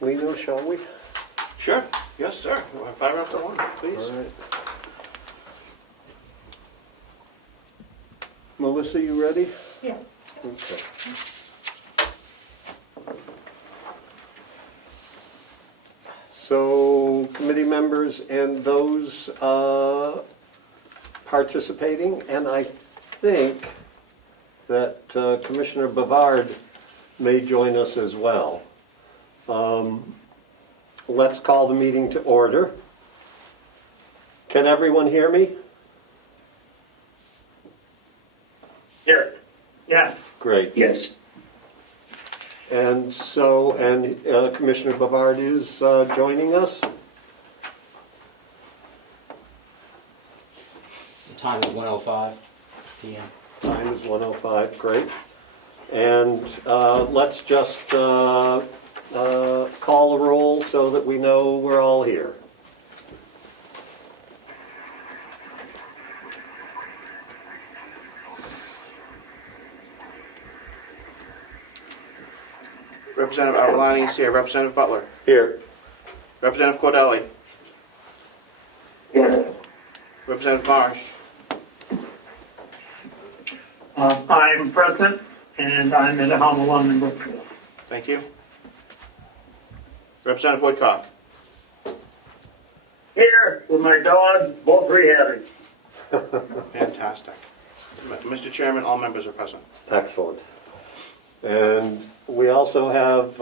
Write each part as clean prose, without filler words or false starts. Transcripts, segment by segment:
Lino, shall we? Sure. Yes, sir. Fire up the one, please. All right. Melissa, you ready? Yes. Okay. So, committee members and those participating, and I think that Commissioner Bavard may join us as well. Let's call the meeting to order. Can everyone hear me? Here. Yes. Great. Yes. And so, Commissioner Bavard is joining us. The time is 1:05 p.m. Time is 1:05, great. And let's just call a roll so that we know we're all here. Representative Arvalani is here. Representative Butler. Here. Representative Cordelli. Yes. Representative Marsh. I'm present, and I'm at home alone in Brookfield. Thank you. Representative Woodcock. Here with my dog, both rehabbing. Fantastic. Mr. Chairman, all members are present. Excellent. And we also have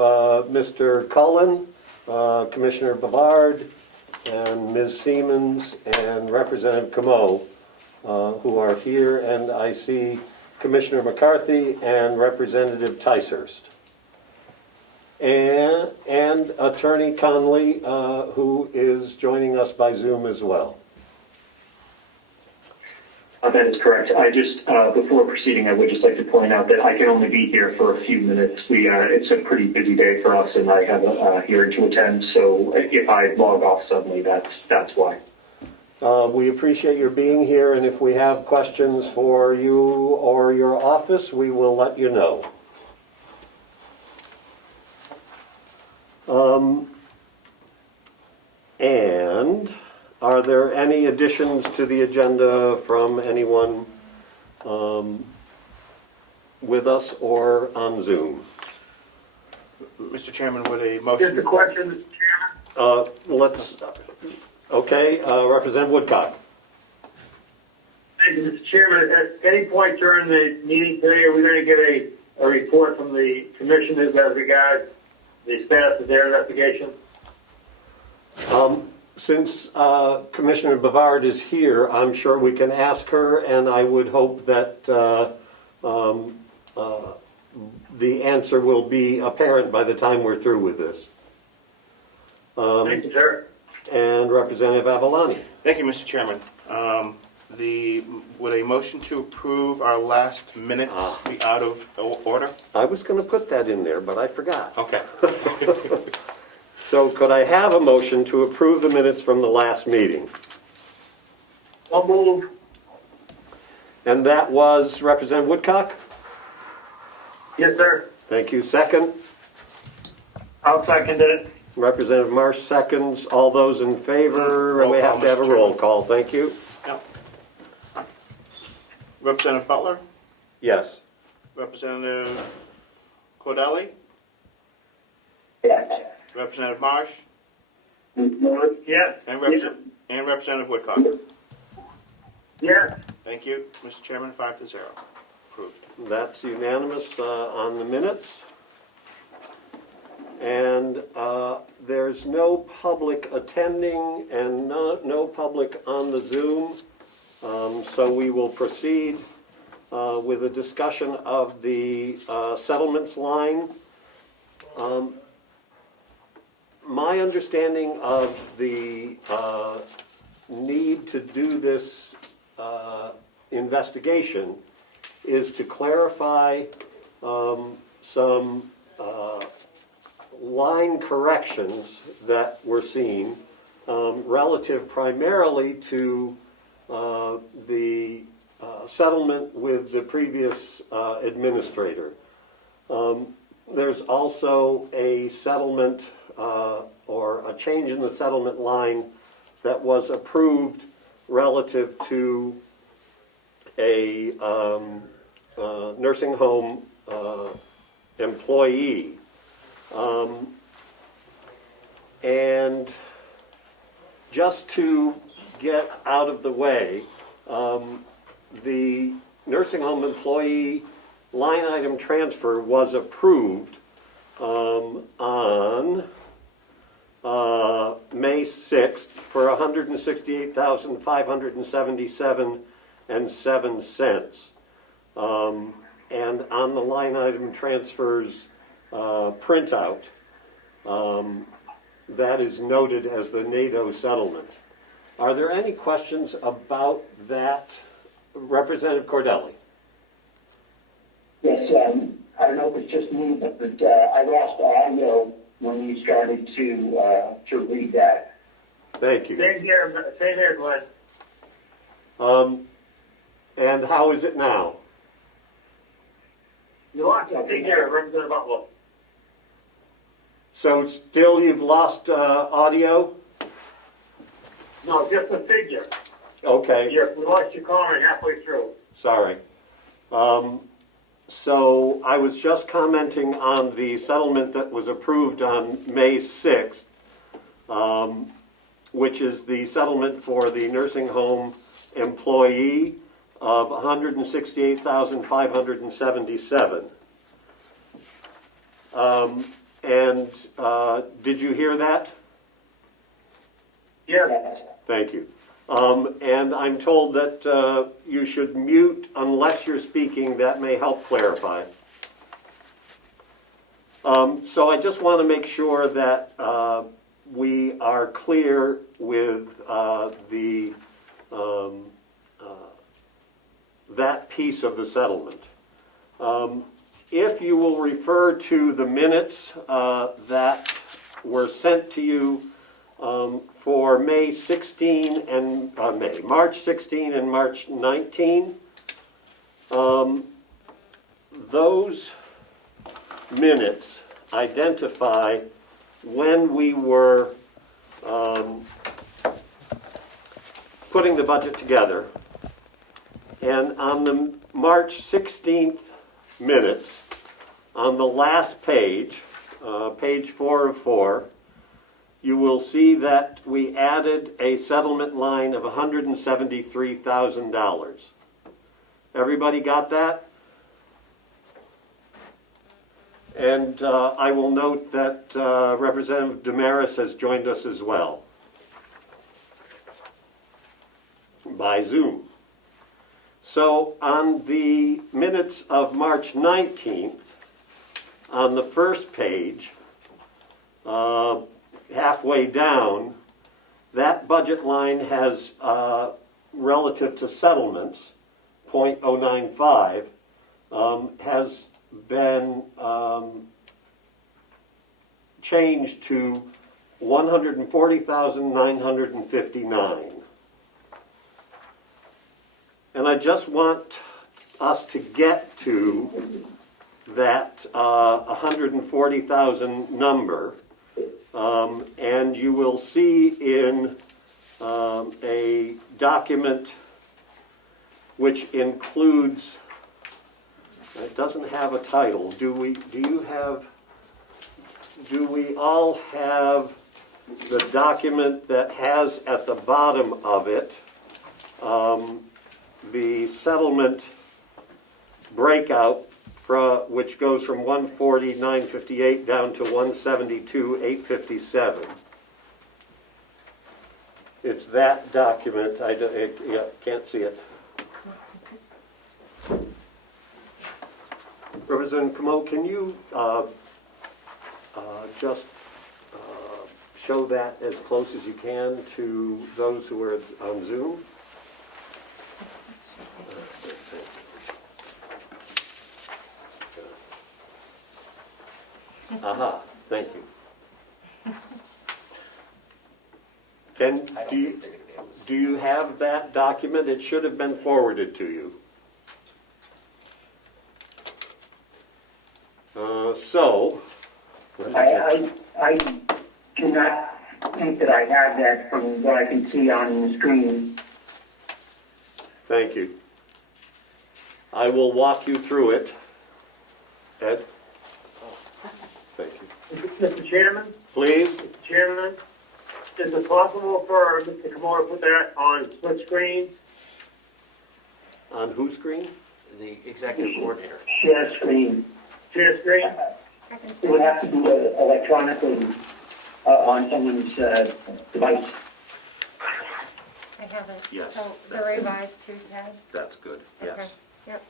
Mr. Cullen, Commissioner Bavard, and Ms. Siemens, and Representative Camo, who are here, and I see Commissioner McCarthy and Representative Ticehurst. And Attorney Conley, who is joining us by Zoom as well. That is correct. I just, before proceeding, I would just like to point out that I can only be here for a few minutes. It's a pretty busy day for us, and I have a hearing to attend, so if I log off suddenly, that's why. We appreciate your being here, and if we have questions for you or your office, we will let you know. And are there any additions to the agenda from anyone with us or on Zoom? Mr. Chairman, would a Just a motion... question, Mr. Chairman. Okay, Representative Woodcock. Thank you, Mr. Chairman. At any point during the meeting today, are we going to get a report from the commissioners as regards the status of their investigation? Since Commissioner Bavard is here, I'm sure we can ask her, and I would hope that the answer will be apparent by the time we're through with this. Thank you, sir. And Representative Avalani. Thank you, Mr. Chairman. Would a motion to approve our last minutes be out of order? I was going to put that in there, but I forgot. Okay. So could I have a motion to approve the minutes from the last meeting? I'll move. And that was Representative Woodcock? Yes, sir. Thank you. Second? I'll second it. Representative Marsh seconds. All those in favor? Roll We call, have to have a Mr. roll Chairman. call. Thank you. Yep. Representative Butler. Yes. Representative Cordelli. Yes. Representative Marsh. Yes. And Representative Woodcock. Yes. Thank you, Mr. Chairman. 5-0. Approved. That's unanimous on the minutes. And there's no public attending and no public on the Zoom. So we will proceed with a discussion of the settlements line. My understanding of the need to do this investigation is to clarify some line corrections that we're seeing relative primarily to the settlement with the previous administrator. There's also a settlement or a change in the settlement line that was approved relative to a nursing home employee. And just to get out of the way, the nursing home employee line item transfer was approved on May 6th for $168,577.07. And on the line item transfers printout, that is noted as the NATO settlement. Are there any questions about that? Representative Cordelli. Yes, I don't know if it's just me, but I lost audio when you started to read that. Thank you. Same here, Glenn. And how is it now? You lost a figure, Representative Butler. So still you've lost audio? No, just a figure. Okay, We lost your comment halfway through. sorry. So I was just commenting on the settlement that was approved on May 6th, which is the settlement for the nursing home employee of $168,577. And did you hear that? Yes. Thank you. And I'm told that you should mute unless you're speaking. That may help clarify. So I just want to make sure that we are clear with that piece of the settlement. If you will refer to the minutes that were sent to you for May 16 and March 16 and March 19, those minutes identify when we were putting the budget together. And on the March 16th minutes, on the last page, page 4 of 4, you will see that we added a settlement line of $173,000. Everybody got that? And I will note that Representative Damaris has joined us as well by Zoom. So on the minutes of March 19th, on the first page, halfway down, that budget line has, relative to settlements, 0.095, has been changed to $140,959. And I just want us to get to that 140,000 number. And you will see in a document which includes, it doesn't have a title. Do we all have the document that has at the bottom of it the settlement breakout which goes from 140,958 down to 172,857. It's that document. I can't see it. Representative Promote, can you just show that as close as you can to those who are on Zoom? Aha, thank you. Do you have that document? It should have been forwarded to you. do not think that I have that from what I can see on the screen. Thank you. I will walk you through it. Ed? Thank you. Mr. Chairman? Please? Mr. Chairman, is it possible for Mr. Kimura to put that on split screen? On whose screen? The executive coordinator. Share screen. Share screen? It would have to be electronically on someone's device. I have it. Yes, So the that's it. revised 2 Ted? That's good, Okay. yes. Yep.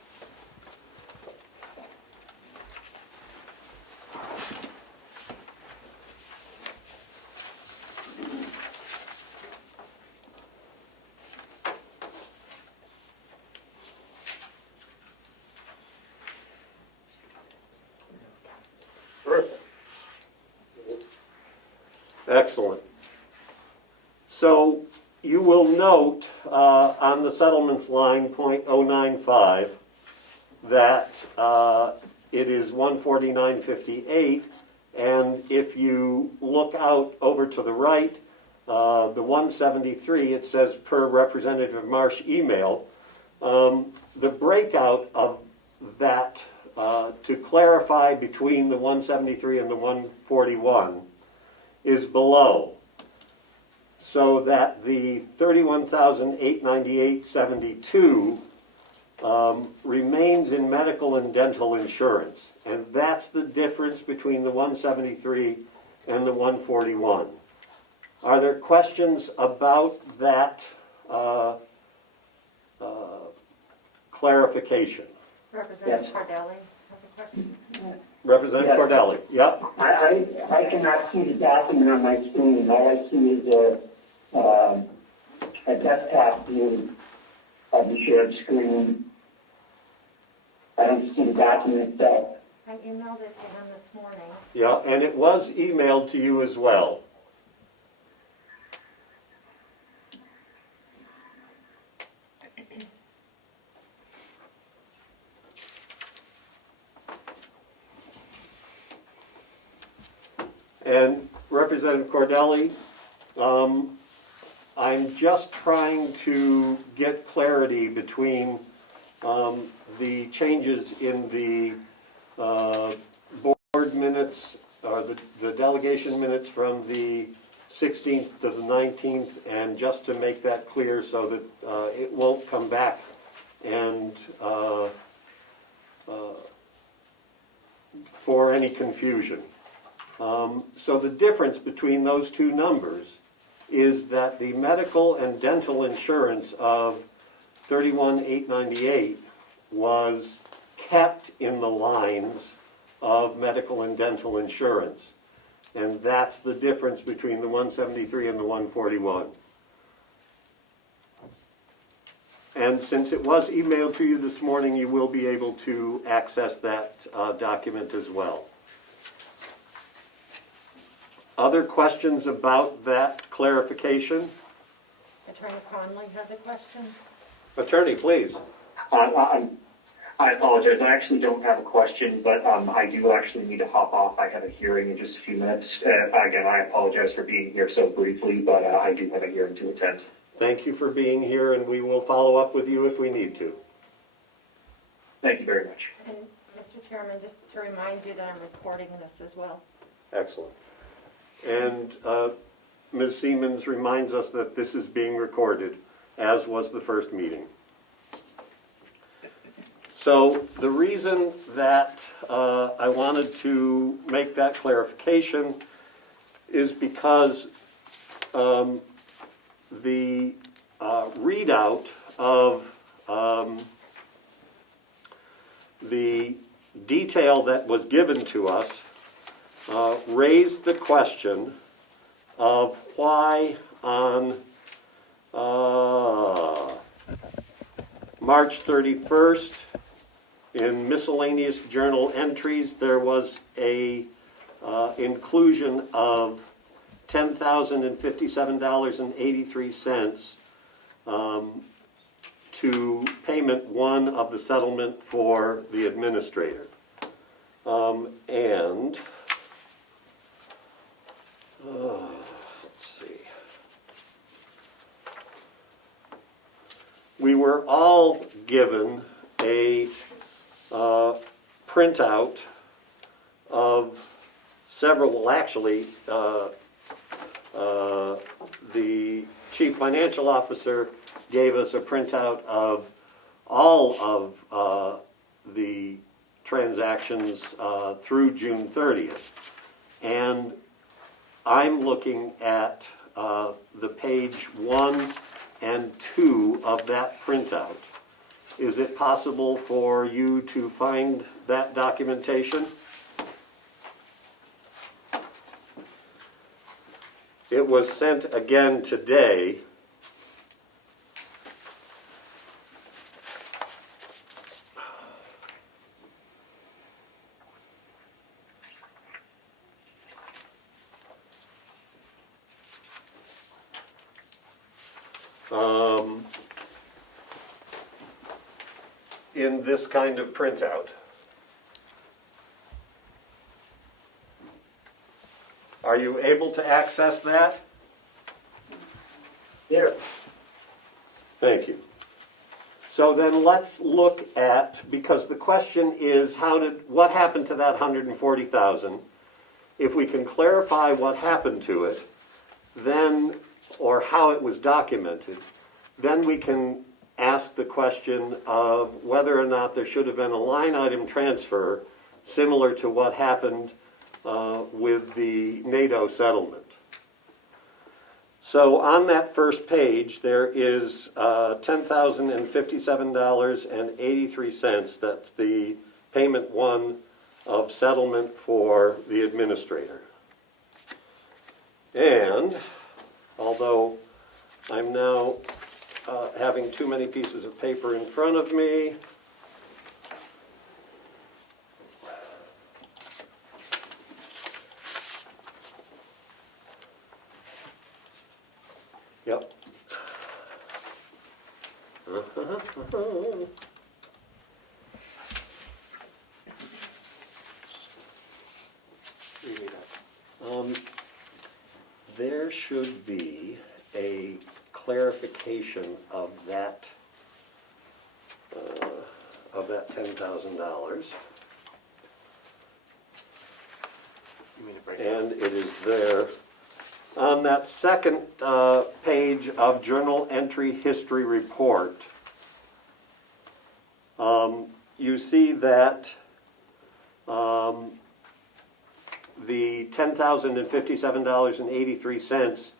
Perfect. Excellent. So you will note on the settlements line, .095, that it is 149.58, and if you look out over to the right, the 173, it says per Representative Marsh email. The breakout of that to clarify between the 173 and the 141 is below, so that the 31,898.72 remains in medical and dental insurance, and that's the difference between the 173 and the 141. Are there questions about that clarification? Representative Cardelli has a question. Representative Yes. Cordelli, yep. I cannot see the document on my screen. All I see is a desktop view of the shared screen. I don't see the document itself. I emailed it to him this morning. Yeah, and it was emailed to you as well. And Representative Cordelli, I'm just trying to get clarity between the changes in the board minutes, or the delegation minutes from the 16th to the 19th, and just to make that clear so that it won't come back and for any confusion. So the difference between those two numbers is that the medical and dental insurance of 31,898 was kept in the lines of medical and dental insurance. And that's the difference between the 173 and the 141. And since it was emailed to you this morning, you will be able to access that document as well. Other questions about that clarification? Attorney Conley has a question. Attorney, please. I apologize. I actually don't have a question, but I do actually need to hop off. I have a hearing in just a few minutes. Again, I apologize for being here so briefly, but I do have a hearing to attend. Thank you for being here, and we will follow up with you if we need to. Thank you very much. And Mr. Chairman, just to remind you that I'm recording this as well. Excellent. And Ms. Siemens reminds us that this is being recorded, as was the first meeting. So the reason that I wanted to make that clarification is because the readout of the detail that was given to us raised the question of why on March 31st, in miscellaneous journal entries, there was a inclusion of $10,057.83 to payment one of the settlement for the administrator. And were all given a printout of several, well, actually, the chief financial officer gave us a printout of all of the transactions through June 30th. And I'm looking at the page 1 and 2 of that printout. Is it possible for you to find that documentation? It was sent again today. In this kind of printout. Are you able to access that? Yeah. Thank you. So then let's look at, because the question is what happened to that 140,000? If we can clarify what happened to it, then, or how it was documented, then we can ask the question of whether or not there should have been a line item transfer similar to what happened with the NATO settlement. So on that first page, there is $10,057.83. That's the payment 1 of settlement for the administrator. And although I'm now having too many pieces of paper in front of me, yep. There should be a clarification of that $10,000, and it is there on that second page of Journal Entry History Report. You see that the $10,057.83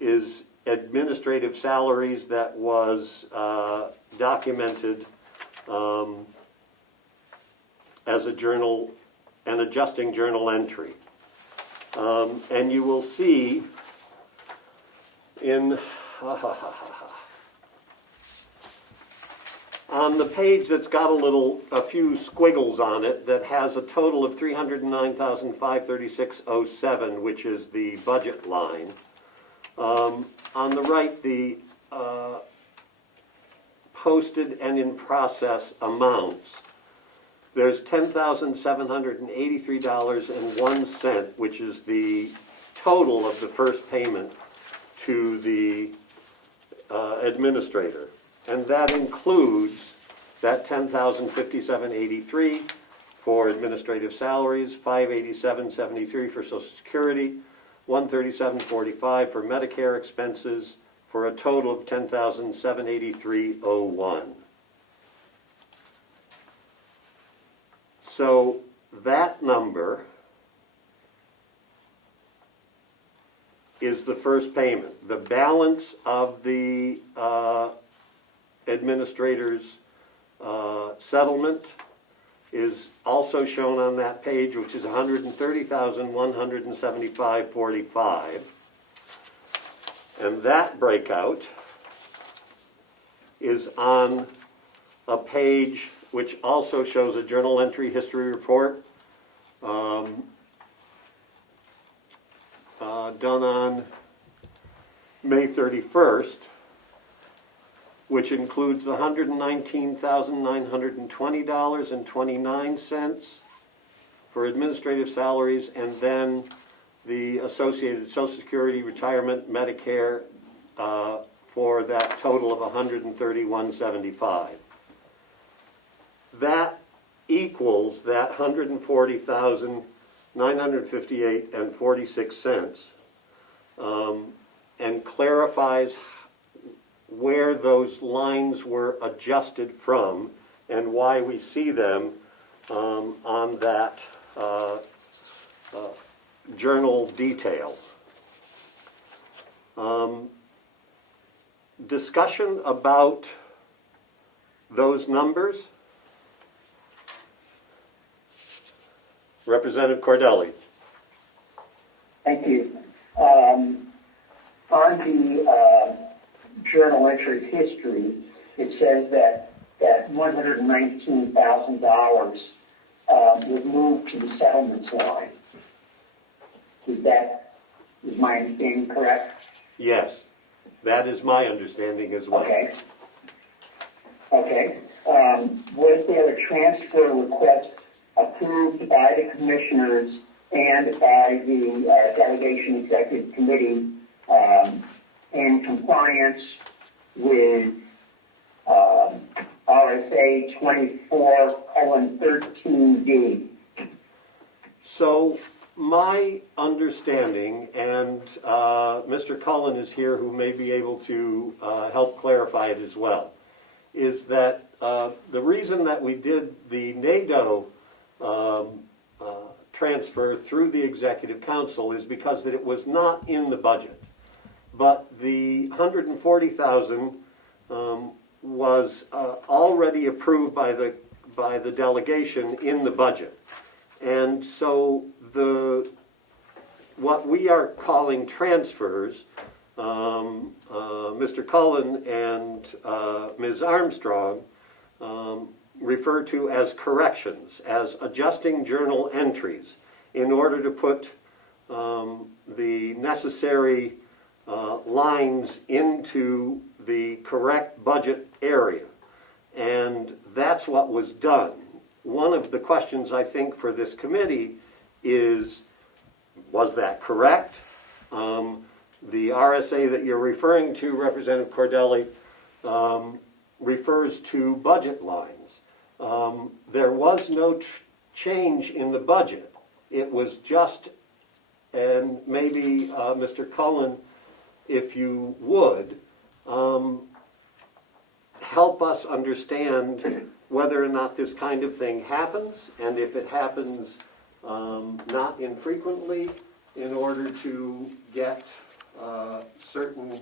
is administrative salaries that was documented as a journal, an adjusting journal entry. And you will see in on the page that's got a few squiggles on it that has a total of $309,536.07, which is the budget line. On the right, the posted and in process amounts. There's $10,783.01, which is the total of the first payment to the administrator. And that includes that $10,057.83 for administrative salaries, $587.73 for Social Security, $137.45 for Medicare expenses, for a total of $10,783.01. So that number is the first payment. The balance of the administrator's settlement is also shown on that page, which is $130,175.45. And that breakout is on a page which also shows a journal entry history report done on May 31st, which includes the $119,920.29 for administrative salaries, and then the associated Social Security, retirement, Medicare for that total of $131.75. That equals that $140,958.46, and clarifies where those lines were adjusted from and why we see them on that journal detail. Discussion about those numbers? Representative Cordelli. Thank you. On the journal entry history, it says that $119,000 was moved to the settlements line. Is my understanding correct? Yes, that is my understanding as well. Okay. Okay. Was there a transfer request approved by the commissioners and by the delegation executive committee in compliance with RSA 24:13D? So my understanding, and Mr. Cullen is here who may be able to help clarify it as well, is that the reason that we did the NATO transfer through the Executive Council is because that it was not in the budget. But the $140,000 was already approved by the delegation in the budget. And so what we are calling transfers, Mr. Cullen and Ms. Armstrong refer to as corrections, as adjusting journal entries in order to put the necessary lines into the correct budget area. And that's what was done. One of the questions I think for this committee is, was that correct? The RSA that you're referring to, Representative Cordelli, refers to budget lines. There was no change in the budget. It was just, and maybe Mr. Cullen, if you would, help us understand whether or not this kind of thing happens, and if it happens not infrequently, in order to get certain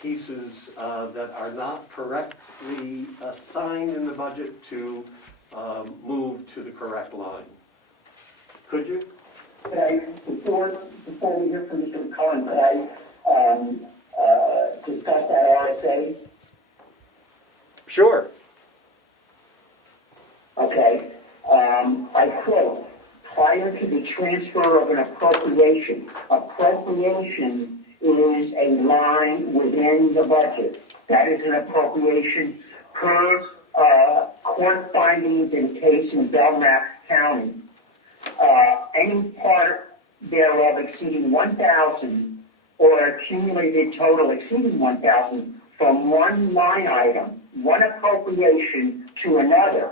pieces that are not correctly assigned in the budget to move to the correct line. Could you? Could I, before we hear from Mr. Cullen, could I discuss that RSA? Sure. Okay. I quote, prior to the transfer of an appropriation is a line within the budget. That is an appropriation per court findings in case in Belknap County. Any part thereof exceeding 1,000 or accumulated total exceeding 1,000 from one line item, one appropriation to another,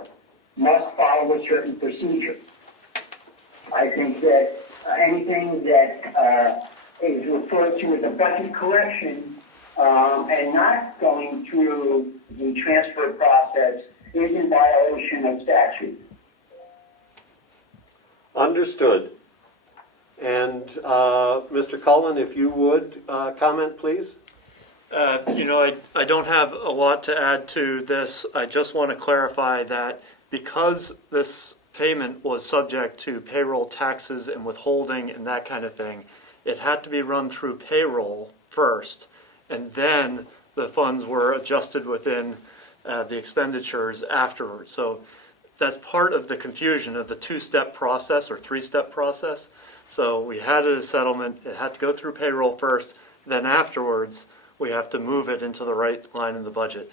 must follow a certain procedure. I think that anything that is referred to as a budget correction and not going through the transfer process is in violation of statute. Understood. And Mr. Cullen, if you would comment, please. I don't have a lot to add to this. I just want to clarify that because this payment was subject to payroll taxes and withholding and that kind of thing, it had to be run through payroll first, and then the funds were adjusted within the expenditures afterwards. So that's part of the confusion of the two-step process or three-step process. So we had a settlement, it had to go through payroll first, then afterwards we have to move it into the right line in the budget.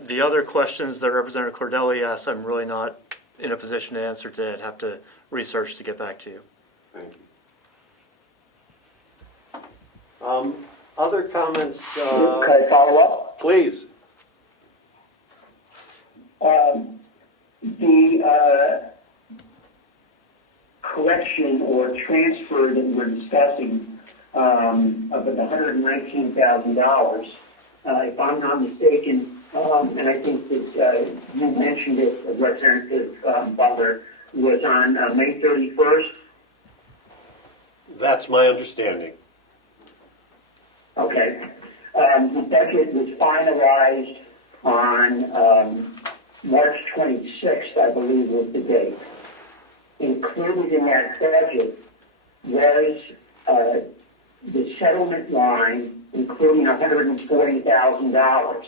The other questions that Representative Cordelli asked, I'm really not in a position to answer today. I'd have to research to get back to you. Thank you. Other comments, Can I follow up? please? The correction or transfer that we're discussing of the $119,000, if I'm not mistaken, and I think that you mentioned it, Representative Butler, was on May 31st. That's my understanding. Okay. The budget was finalized on March 26th, I believe was the date. Included in that budget was the settlement line, including $140,000.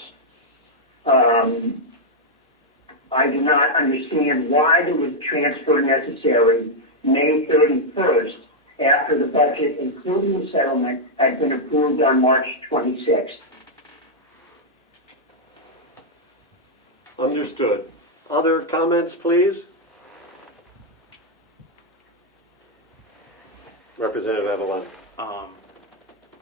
I do not understand why there was transfer necessary May 31st after the budget, including the settlement, had been approved on March 26th. Understood. Other comments, please? Representative Evelyn.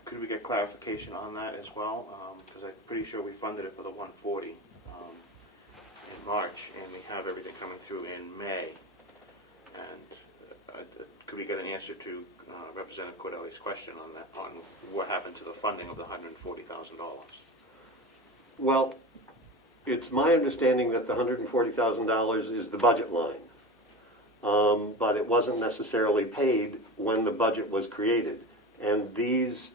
Could we get clarification on that as well? Because I'm pretty sure we funded it for the 140 in March, and we have everything coming through in May. And could we get an answer to Representative Cordelli's question on that, on what happened to the funding of the $140,000? Well, it's my understanding that the $140,000 is the budget line, but it wasn't necessarily paid when the budget was created. And these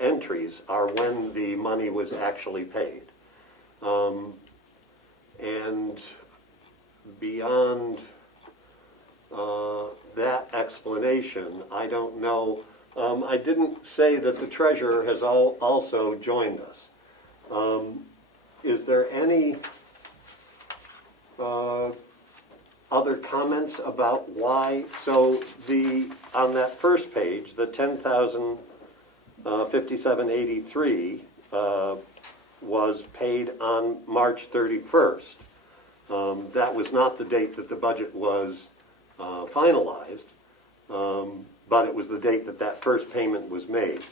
entries are when the money was actually paid. And beyond that explanation, I don't know. I didn't say that the treasurer has also joined us. Is there any other comments about why? So on that first page, the $10,057.83 was paid on March 31st. That was not the date that the budget was finalized, but it was the date that that first payment was made.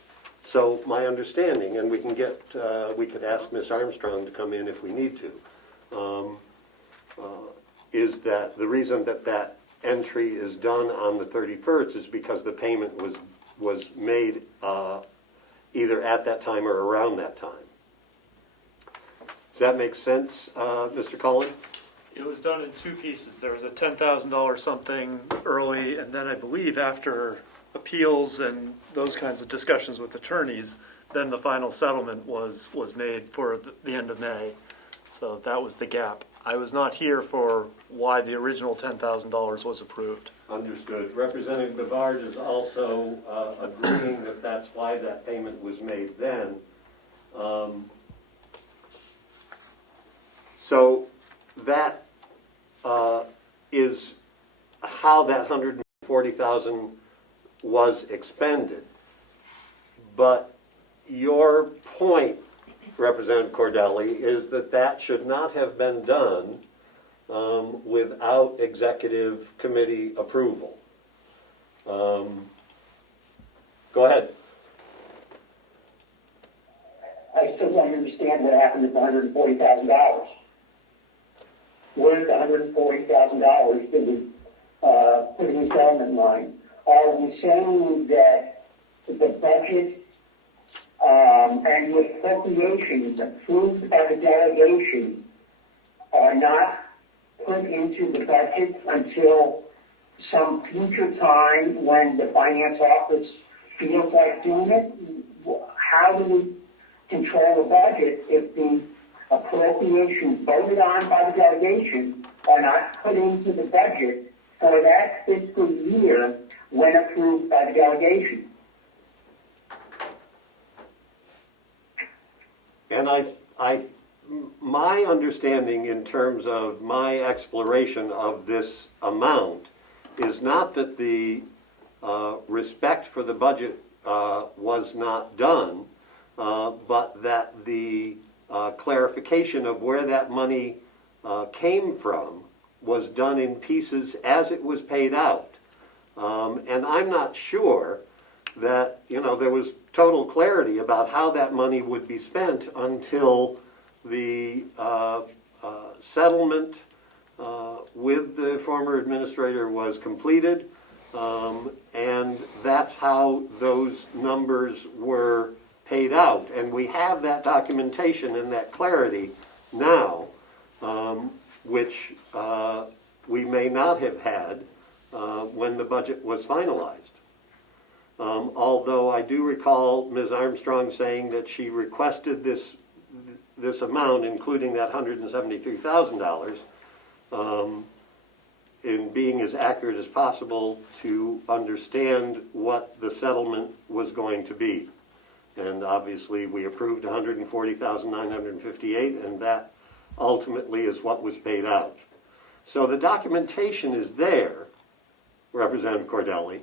So my understanding, and we could ask Ms. Armstrong to come in if we need to, is that the reason that that entry is done on the 31st is because the payment was made either at that time or around that time. Does that make sense, Mr. Cullen? It was done in two pieces. There was a $10,000 something early, and then I believe after appeals and those kinds of discussions with attorneys, then the final settlement was made for the end of May. So that was the gap. I was not here for why the original $10,000 was approved. Understood. Representative Bavard is also agreeing that that's why that payment was made then. So that is how that $140,000 was expended. But your point, Representative Cordelli, is that that should not have been done without executive committee approval. Go ahead. I still don't understand what happened with the $140,000. Where's the $140,000 that was put in the settlement line? Are we saying that the budget and the appropriations approved by the delegation are not put into the budget until some future time when the finance office feels like doing it? How do we control the budget if the appropriations voted on by the delegation are not put into the budget for that fiscal year when approved by the delegation? And my understanding in terms of my exploration of this amount is not that the respect for the budget was not done, but that the clarification of where that money came from was done in pieces as it was paid out. And I'm not sure that, there was total clarity about how that money would be spent until the settlement with the former administrator was completed, and that's how those numbers were paid out. And we have that documentation and that clarity now, which we may not have had when the budget was finalized. Although I do recall Ms. Armstrong saying that she requested this amount, including that $173,000, in being as accurate as possible to understand what the settlement was going to be. And obviously we approved $140,958, and that ultimately is what was paid out. So the documentation is there, Representative Cordelli,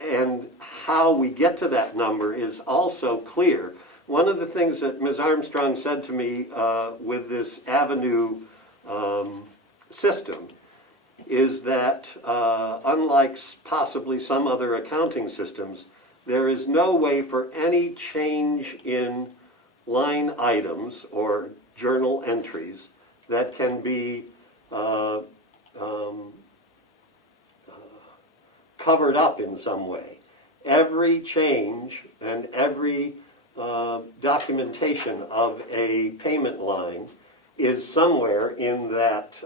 and how we get to that number is also clear. One of the things that Ms. Armstrong said to me with this Avenue system is that unlike possibly some other accounting systems, there is no way for any change in line items or journal entries that can be covered up in some way. Every change and every documentation of a payment line is somewhere in that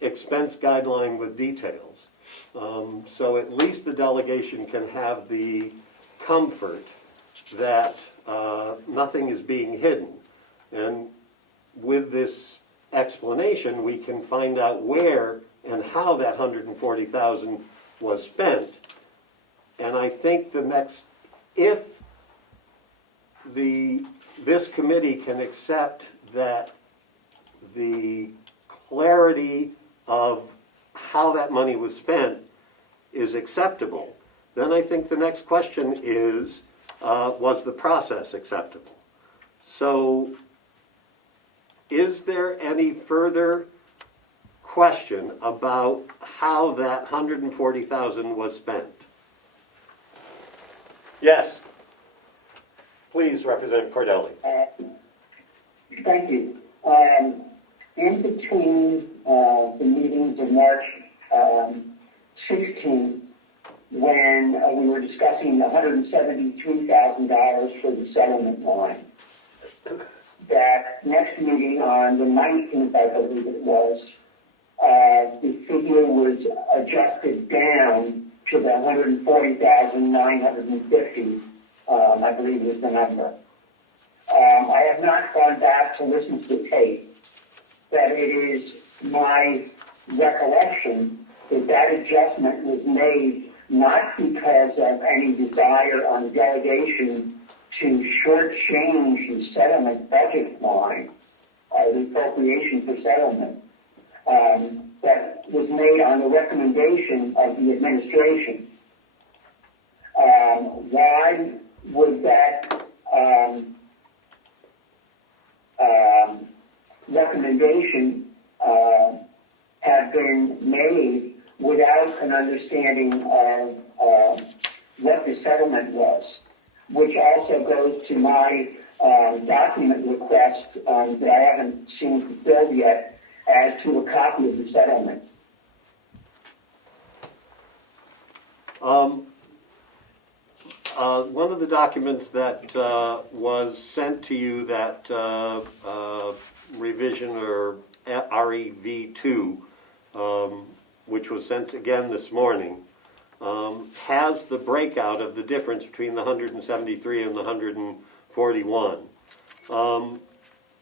expense guideline with details. So at least the delegation can have the comfort that nothing is being hidden. And with this explanation, we can find out where and how that $140,000 was spent. And I think if this committee can accept that the clarity of how that money was spent is acceptable, then I think the next question is, was the process acceptable? So is there any further question about how that $140,000 was spent? Yes. Please, Representative Cordelli. Thank you. In between the meetings of March 16th, when we were discussing the $173,000 for the settlement line, that next meeting on the 19th, I believe it was, the figure was adjusted down to the $140,950, I believe was the number. I have not gone back to listen to the tape, but it is my recollection that that adjustment was made not because of any desire on the delegation to shortchange the settlement budget line, the appropriation for settlement, that was made on the recommendation of the administration. Why would that recommendation have been made without an understanding of what the settlement was, which also goes to my document request that I haven't seen fulfilled yet as to a copy of the settlement. One of the documents that was sent to you, that revision or REV2, which was sent again this morning, has the breakout of the difference between the 173 and the 141.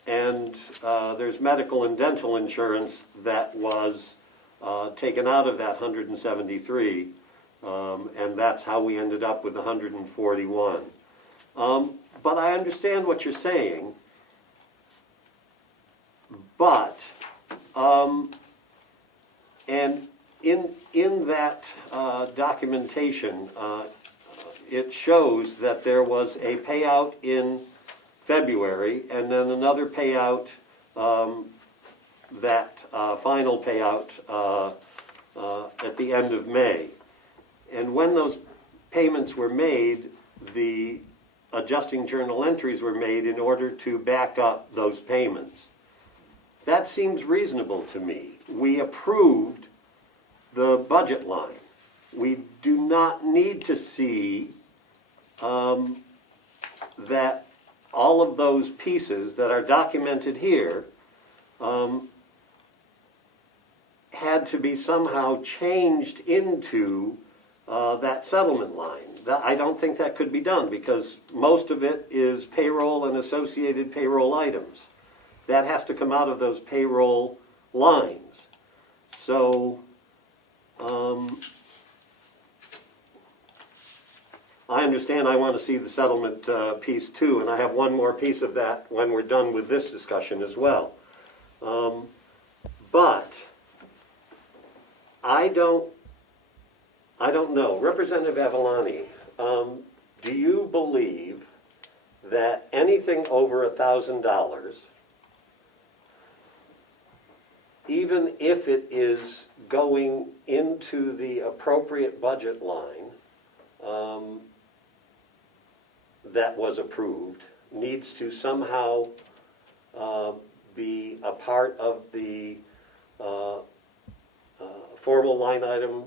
And there's medical and dental insurance that was taken out of that 173, and that's how we ended up with 141. But I understand what you're saying, but and in that documentation, it shows that there was a payout in February and then another payout, that final payout at the end of May. And when those payments were made, the adjusting journal entries were made in order to back up those payments. That seems reasonable to me. We approved the budget line. We do not need to see that all of those pieces that are documented here had to be somehow changed into that settlement line. I don't think that could be done because most of it is payroll and associated payroll items. That has to come out of those payroll lines. So I understand I want to see the settlement piece too, and I have one more piece of that when we're done with this discussion as well. But I don't know. Representative Avalani, do you believe that anything over $1,000, even if it is going into the appropriate budget line that was approved, needs to somehow be a part of the formal line item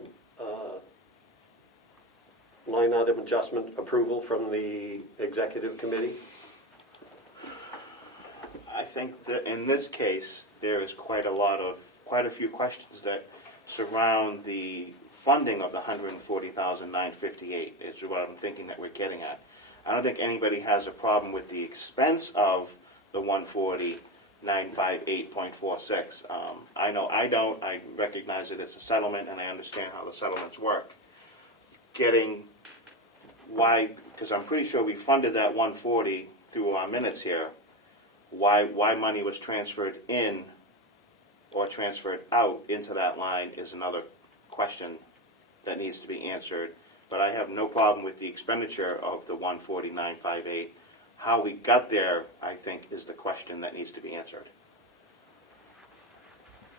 adjustment approval from the executive committee? I think that in this case, there is quite a few questions that surround the funding of the $140,958 is what I'm thinking that we're getting at. I don't think anybody has a problem with the expense of the $140,958.46. I know I don't. I recognize that it's a settlement, and I understand how the settlements work. Getting why, because I'm pretty sure we funded that 140 through our minutes here. Why money was transferred in or transferred out into that line is another question that needs to be answered. But I have no problem with the expenditure of the $140,958. How we got there, I think, is the question that needs to be answered.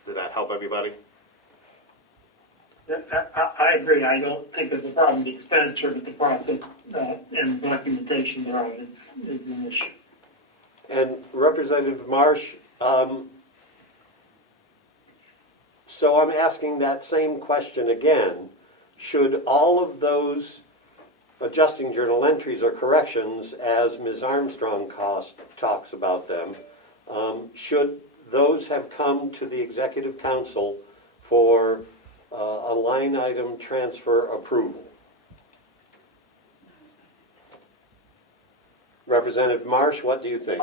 Did that help everybody? I agree. I don't think there's a problem with the expenditure, but the process and documentation thereof is an issue. And Representative Marsh, so I'm asking that same question again. Should all of those adjusting journal entries or corrections, as Ms. Armstrong talks about them, should those have come to the Executive Council for a line item transfer approval? Representative Marsh, what do you think?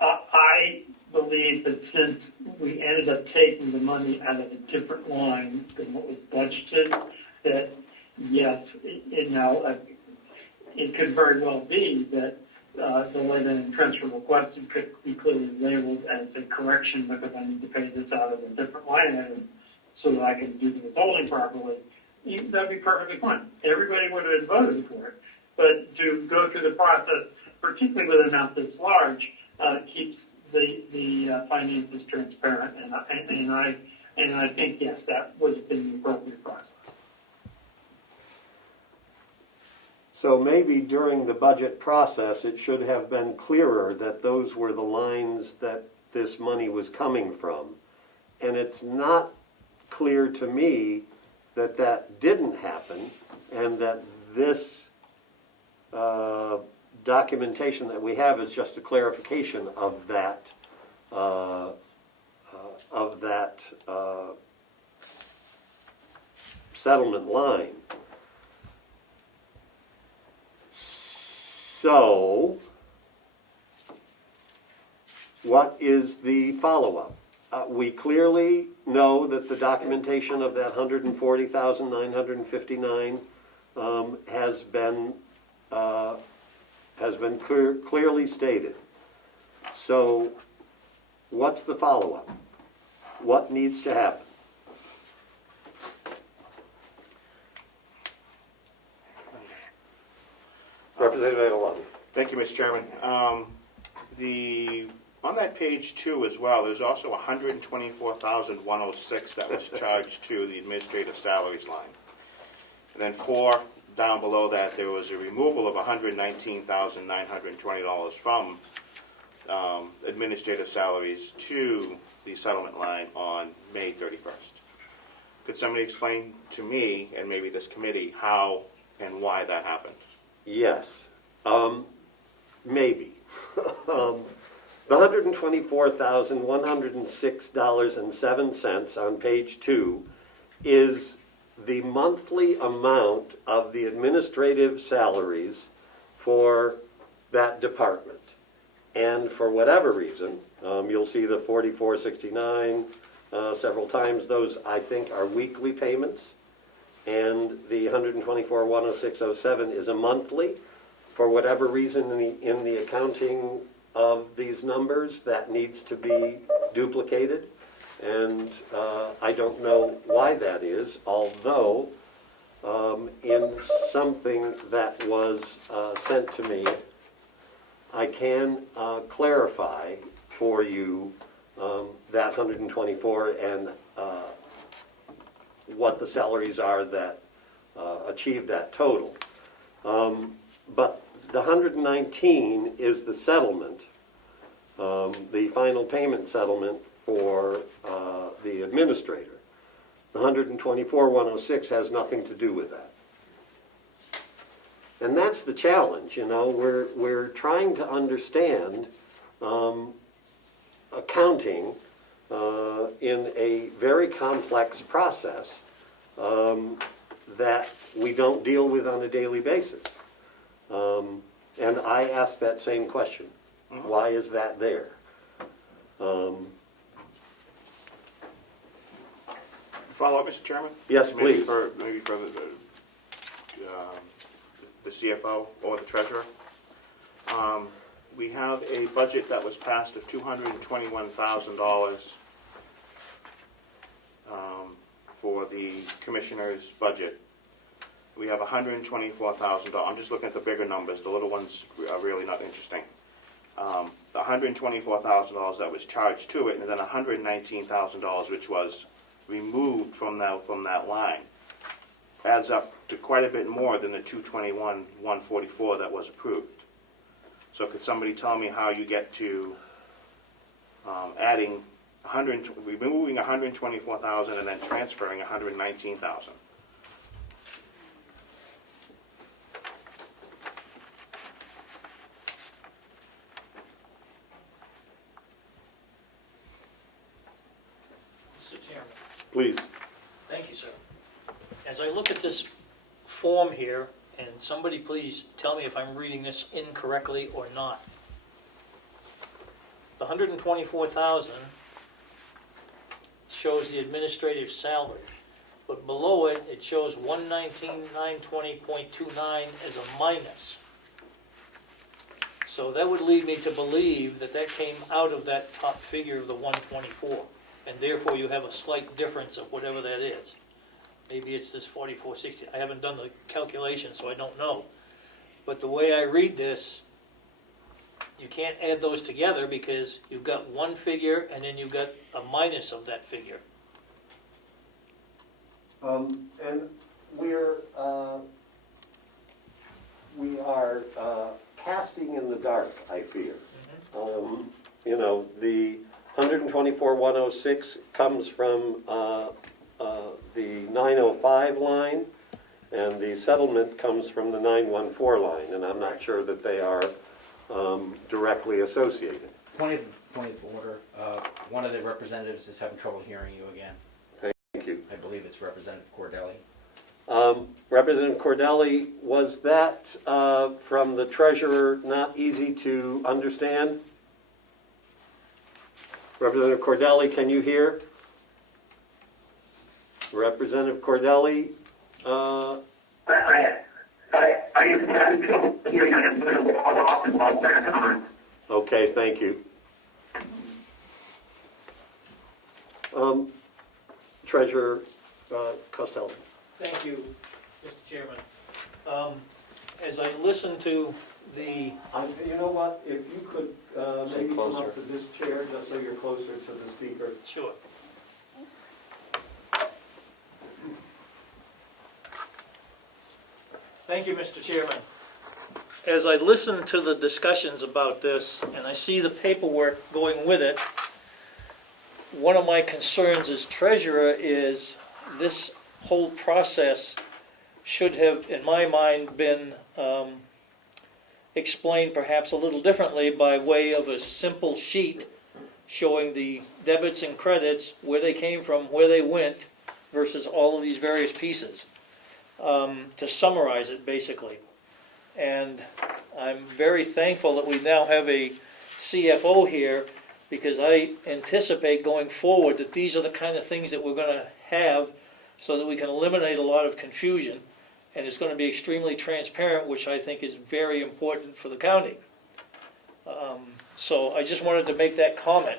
I believe that since we ended up taking the money out of a different line than what was budgeted, that yes, it could very well be that the line item transfer requested could be clearly labeled as a correction because I need to pay this out of a different line item so that I can do the withholding properly. That'd be perfectly fine. Everybody would have voted for it. But to go through the process, particularly with an amount this large, keeps the finances transparent, and I think yes, that would have been the appropriate process. So maybe during the budget process, it should have been clearer that those were the lines that this money was coming from, and it's not clear to me that that didn't happen, and that this documentation that we have is just a clarification of that settlement line. So, what is the follow-up? We clearly know that the documentation of that $140,959 has been clearly stated. So, what's the follow-up? What needs to happen? Representative Avalon. Thank you, Mr. Chairman. On that page 2 as well, there's also $124,106 that was charged to the administrative salaries line. And then 4, down below that, there was a removal of $119,920 from administrative salaries to the settlement line on May 31st. Could somebody explain to me, and maybe this committee, how and why that happened? Yes, maybe. The $124,106.07 on page 2 is the monthly amount of the administrative salaries for that department. And for whatever reason, you'll see the 4469 several times. Those, I think, are weekly payments. And the 124,106.07 is a monthly. For whatever reason in the accounting of these numbers, that needs to be duplicated. And I don't know why that is, although in something that was sent to me, I can clarify for you that 124 and what the salaries are that achieve that total. But the 119 is the settlement, the final payment settlement for the administrator. The 124,106 has nothing to do with that. And that's the challenge, you know. We're trying to understand accounting in a very complex process that we don't deal with on a daily basis. And I ask that same question. Why is that there? Follow up, Mr. Chairman? Yes, please. Maybe for the CFO or the treasurer. We have a budget that was passed of $221,000 for the commissioner's budget. We have $124,000. I'm just looking at the bigger numbers. The little ones are really not interesting. The $124,000 that was charged to it, and then $119,000 which was removed from that line, adds up to quite a bit more than the $221,144 that was approved. So could somebody tell me how you get to removing $124,000 and then transferring $119,000? Mr. Chairman. Please. Thank you, sir. As I look at this form here, and somebody please tell me if I'm reading this incorrectly or not. The $124,000 shows the administrative salary, but below it, it shows $119,920.29 as a minus. So that would lead me to believe that that came out of that top figure of the 124, and therefore you have a slight difference of whatever that is. Maybe it's this 4460. I haven't done the calculation, so I don't know. But the way I read this, you can't add those together because you've got one figure and then you've got a minus of that figure. And we are casting in the dark, I fear. You know, the 124,106 comes from the 905 line, and the settlement comes from the 914 line, and I'm not sure that they are directly associated. Point of order. One of the representatives is having trouble hearing you again. Thank you. I believe it's Representative Cordelli. Representative Cordelli, was that from the treasurer not easy to understand? Representative Cordelli, can you hear? Representative Cordelli? I am having trouble hearing. I am going to log off and log back on. Okay, thank you. Treasurer Costello. Thank you, Mr. Chairman. As I listen to the... You know what, if you could maybe come closer up to this chair just so you're closer to the speaker. Sure. Thank you, Mr. Chairman. As I listen to the discussions about this, and I see the paperwork going with it, one of my concerns as treasurer is this whole process should have, in my mind, been explained perhaps a little differently by way of a simple sheet showing the debits and credits, where they came from, where they went, versus all of these various pieces, to summarize it, basically. And I'm very thankful that we now have a CFO here, because I anticipate going forward that these are the kind of things that we're going to have so that we can eliminate a lot of confusion, and it's going to be extremely transparent, which I think is very important for the county. So I just wanted to make that comment.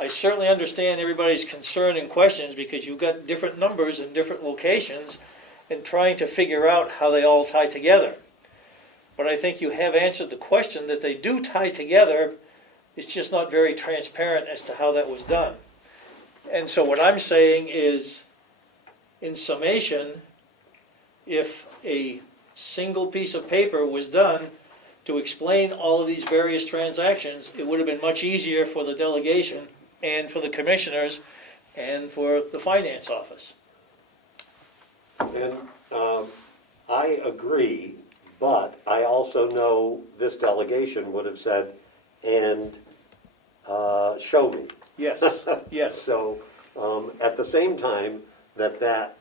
I certainly understand everybody's concern and questions, because you've got different numbers in different locations and trying to figure out how they all tie together. But I think you have answered the question that they do tie together. It's just not very transparent as to how that was done. And so what I'm saying is, in summation, if a single piece of paper was done to explain all of these various transactions, it would have been much easier for the delegation and for the commissioners and for the finance office. And I agree, but I also know this delegation would have said, and show me. Yes, yes. So at the same time that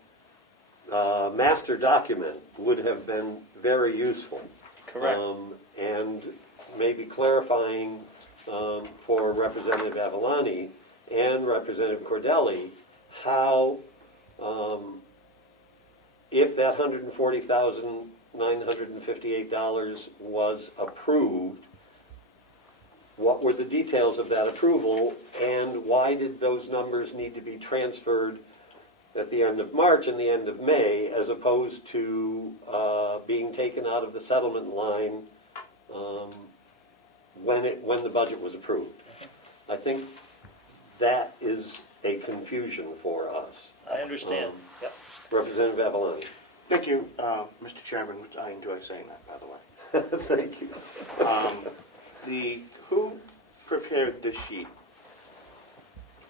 master document would have been very useful. Correct. And maybe clarifying for Representative Avalani and Representative Cordelli how, if that $140,958 was approved, what were the details of that approval, and why did those numbers need to be transferred at the end of March and the end of May, as opposed to being taken out of the settlement line when the budget was approved? I think that is a confusion for us. I understand. Yep. Representative Avalani. Thank you, Mr. Chairman. I enjoy saying that, by the way. Thank you. Who prepared this sheet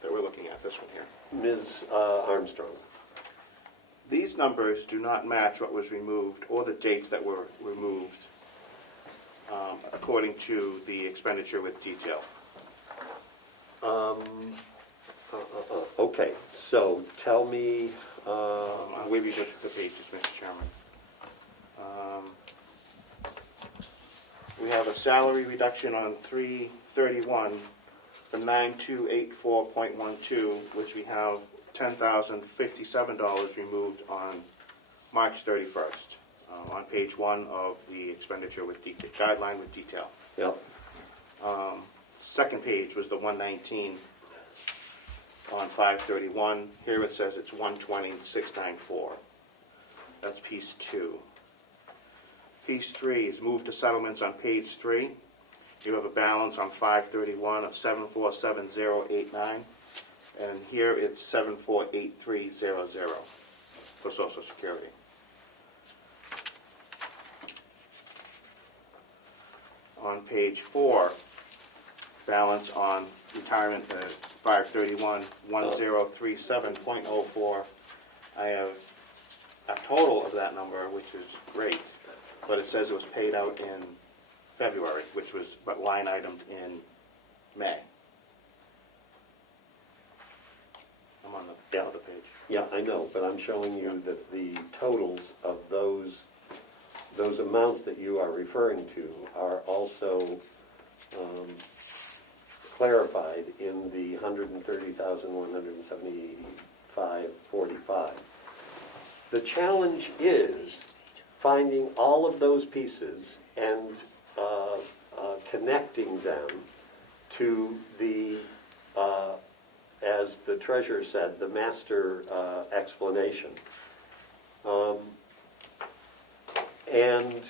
that we're looking at, this one here? Ms. Armstrong. These numbers do not match what was removed or the dates that were removed according to the expenditure with detail. Okay, so tell me. I'll give you the pages, Mr. Chairman. We have a salary reduction on 3/31 for 9284.12, which we have $10,057 removed on March 31st, on page 1 of the expenditure with detail, guideline with detail. Yep. Second page was the 119 on 5/31. Here it says it's 120,694. That's piece 2. Piece 3 is moved to settlements on page 3. You have a balance on 5/31 of 747089, and here it's 748300 for Social Security. On page 4, balance on retirement at 5/31 1037.04. I have a total of that number, which is great, but it says it was paid out in February, which was but line itemed in May. I'm on the other page. Yeah, I know, but I'm showing you that the totals of those amounts that you are referring to are also clarified in the $130,175.45. The challenge is finding all of those pieces and connecting them to the, as the treasurer said, the master explanation. And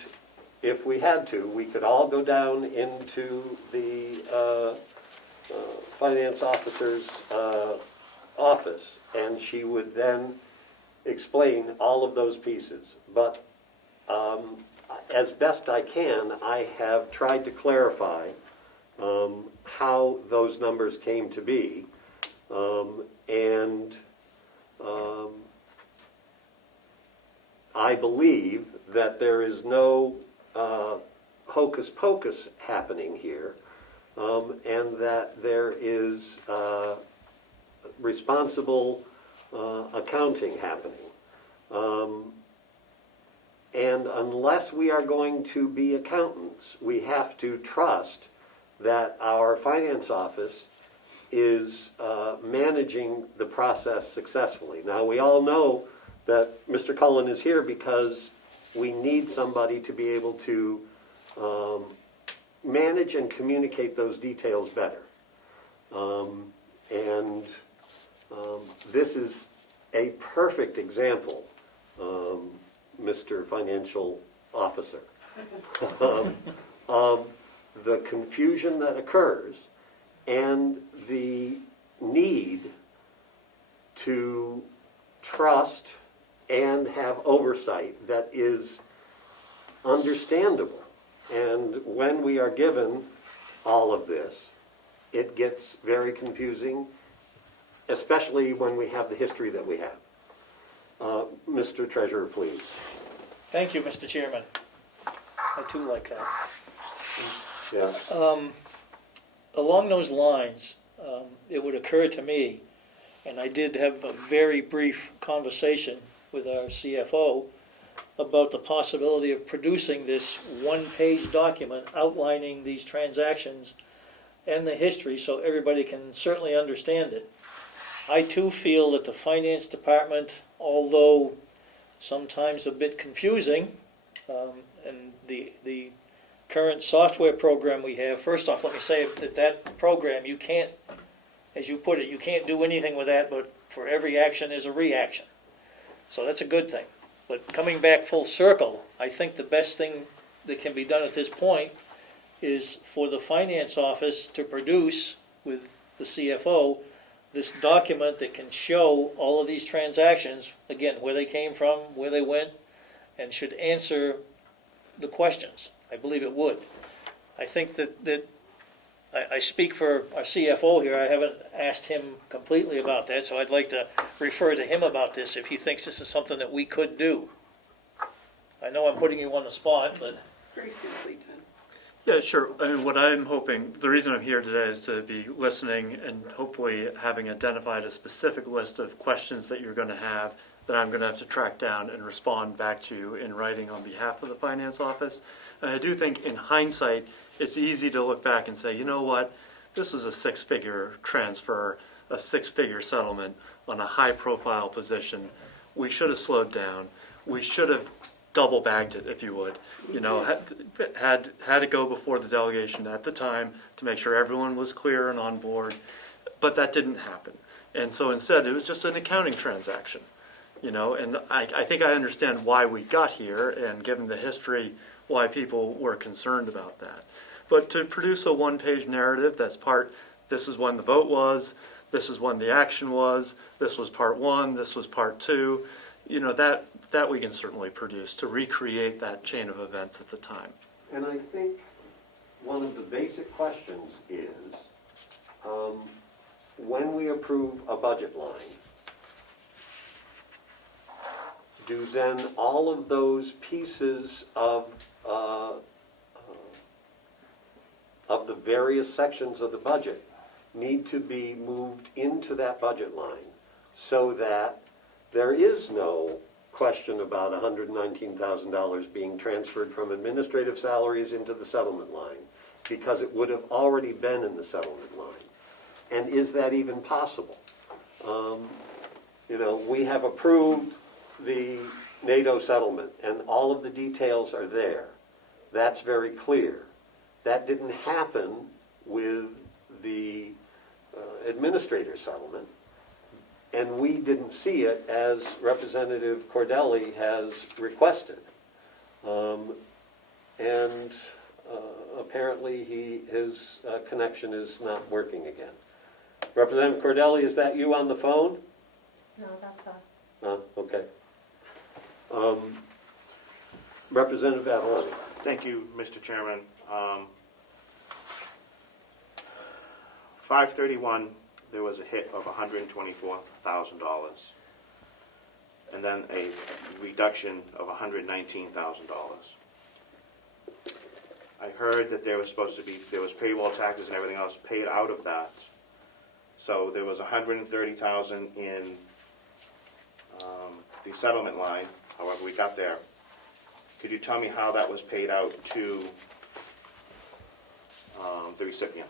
if we had to, we could all go down into the finance officer's office, and she would then explain all of those pieces. But as best I can, I have tried to clarify how those numbers came to be. And I believe that there is no hocus pocus happening here, and that there is responsible accounting happening. And unless we are going to be accountants, we have to trust that our finance office is managing the process successfully. Now, we all know that Mr. Cullen is here because we need somebody to be able to manage and communicate those details better. This is a perfect example, Mr. Financial Officer, of the confusion that occurs and the need to trust and have oversight that is understandable. And when we are given all of this, it gets very confusing, especially when we have the history that we have. Mr. Treasurer, please. Thank you, Mr. Chairman. I too like that. Yeah. Along those lines, it would occur to me, and I did have a very brief conversation with our CFO about the possibility of producing this one-page document outlining these transactions and the history so everybody can certainly understand it. I too feel that the finance department, although sometimes a bit confusing, and the current software program we have, first off, let me say that program, you can't, as you put it, you can't do anything with that, but for every action is a reaction. So that's a good thing. But coming back full circle, I think the best thing that can be done at this point is for the finance office to produce with the CFO this document that can show all of these transactions, again, where they came from, where they went, and should answer the questions. I believe it would. I think that I speak for our CFO here. I haven't asked him completely about that, so I'd like to refer to him about this if he thinks this is something that we could do. I know I'm putting you on the spot, but... Very simply done. Yeah, sure. I mean, what I'm hoping, the reason I'm here today is to be listening and hopefully having identified a specific list of questions that you're going to have that I'm going to have to track down and respond back to you in writing on behalf of the finance office. And I do think in hindsight, it's easy to look back and say, you know what, this is a six-figure transfer, a six-figure settlement on a high-profile position. We should have slowed down. We should have double bagged it, if you would. You know, had to go before the delegation at the time to make sure everyone was clear and on board, but that didn't happen. And so instead, it was just an accounting transaction. You know, and I think I understand why we got here, and given the history, why people were concerned about that. But to produce a one-page narrative that's this is when the vote was, this is when the action was, this was part one, this was part two, you know, that we can certainly produce to recreate that chain of events at the time. And I think one of the basic questions is, when we approve a budget line, do then all of those pieces of the various sections of the budget need to be moved into that budget line so that there is no question about $119,000 being transferred from administrative salaries into the settlement line, because it would have already been in the settlement line. And is that even possible? You know, we have approved the NATO settlement, and all of the details are there. That's very clear. That didn't happen with the administrator settlement, and we didn't see it as Representative Cordelli has requested. Apparently his connection is not working again. Representative Cordelli, is that you on the phone? No, that's us. Okay. Representative Avalon. Thank you, Mr. Chairman. 531, there was a hit of $124,000, and then a reduction of $119,000. I heard that there was supposed to be, there was payroll taxes and everything else paid out of that. So there was $130,000 in the settlement line, however we got there. Could you tell me how that was paid out to the recipient?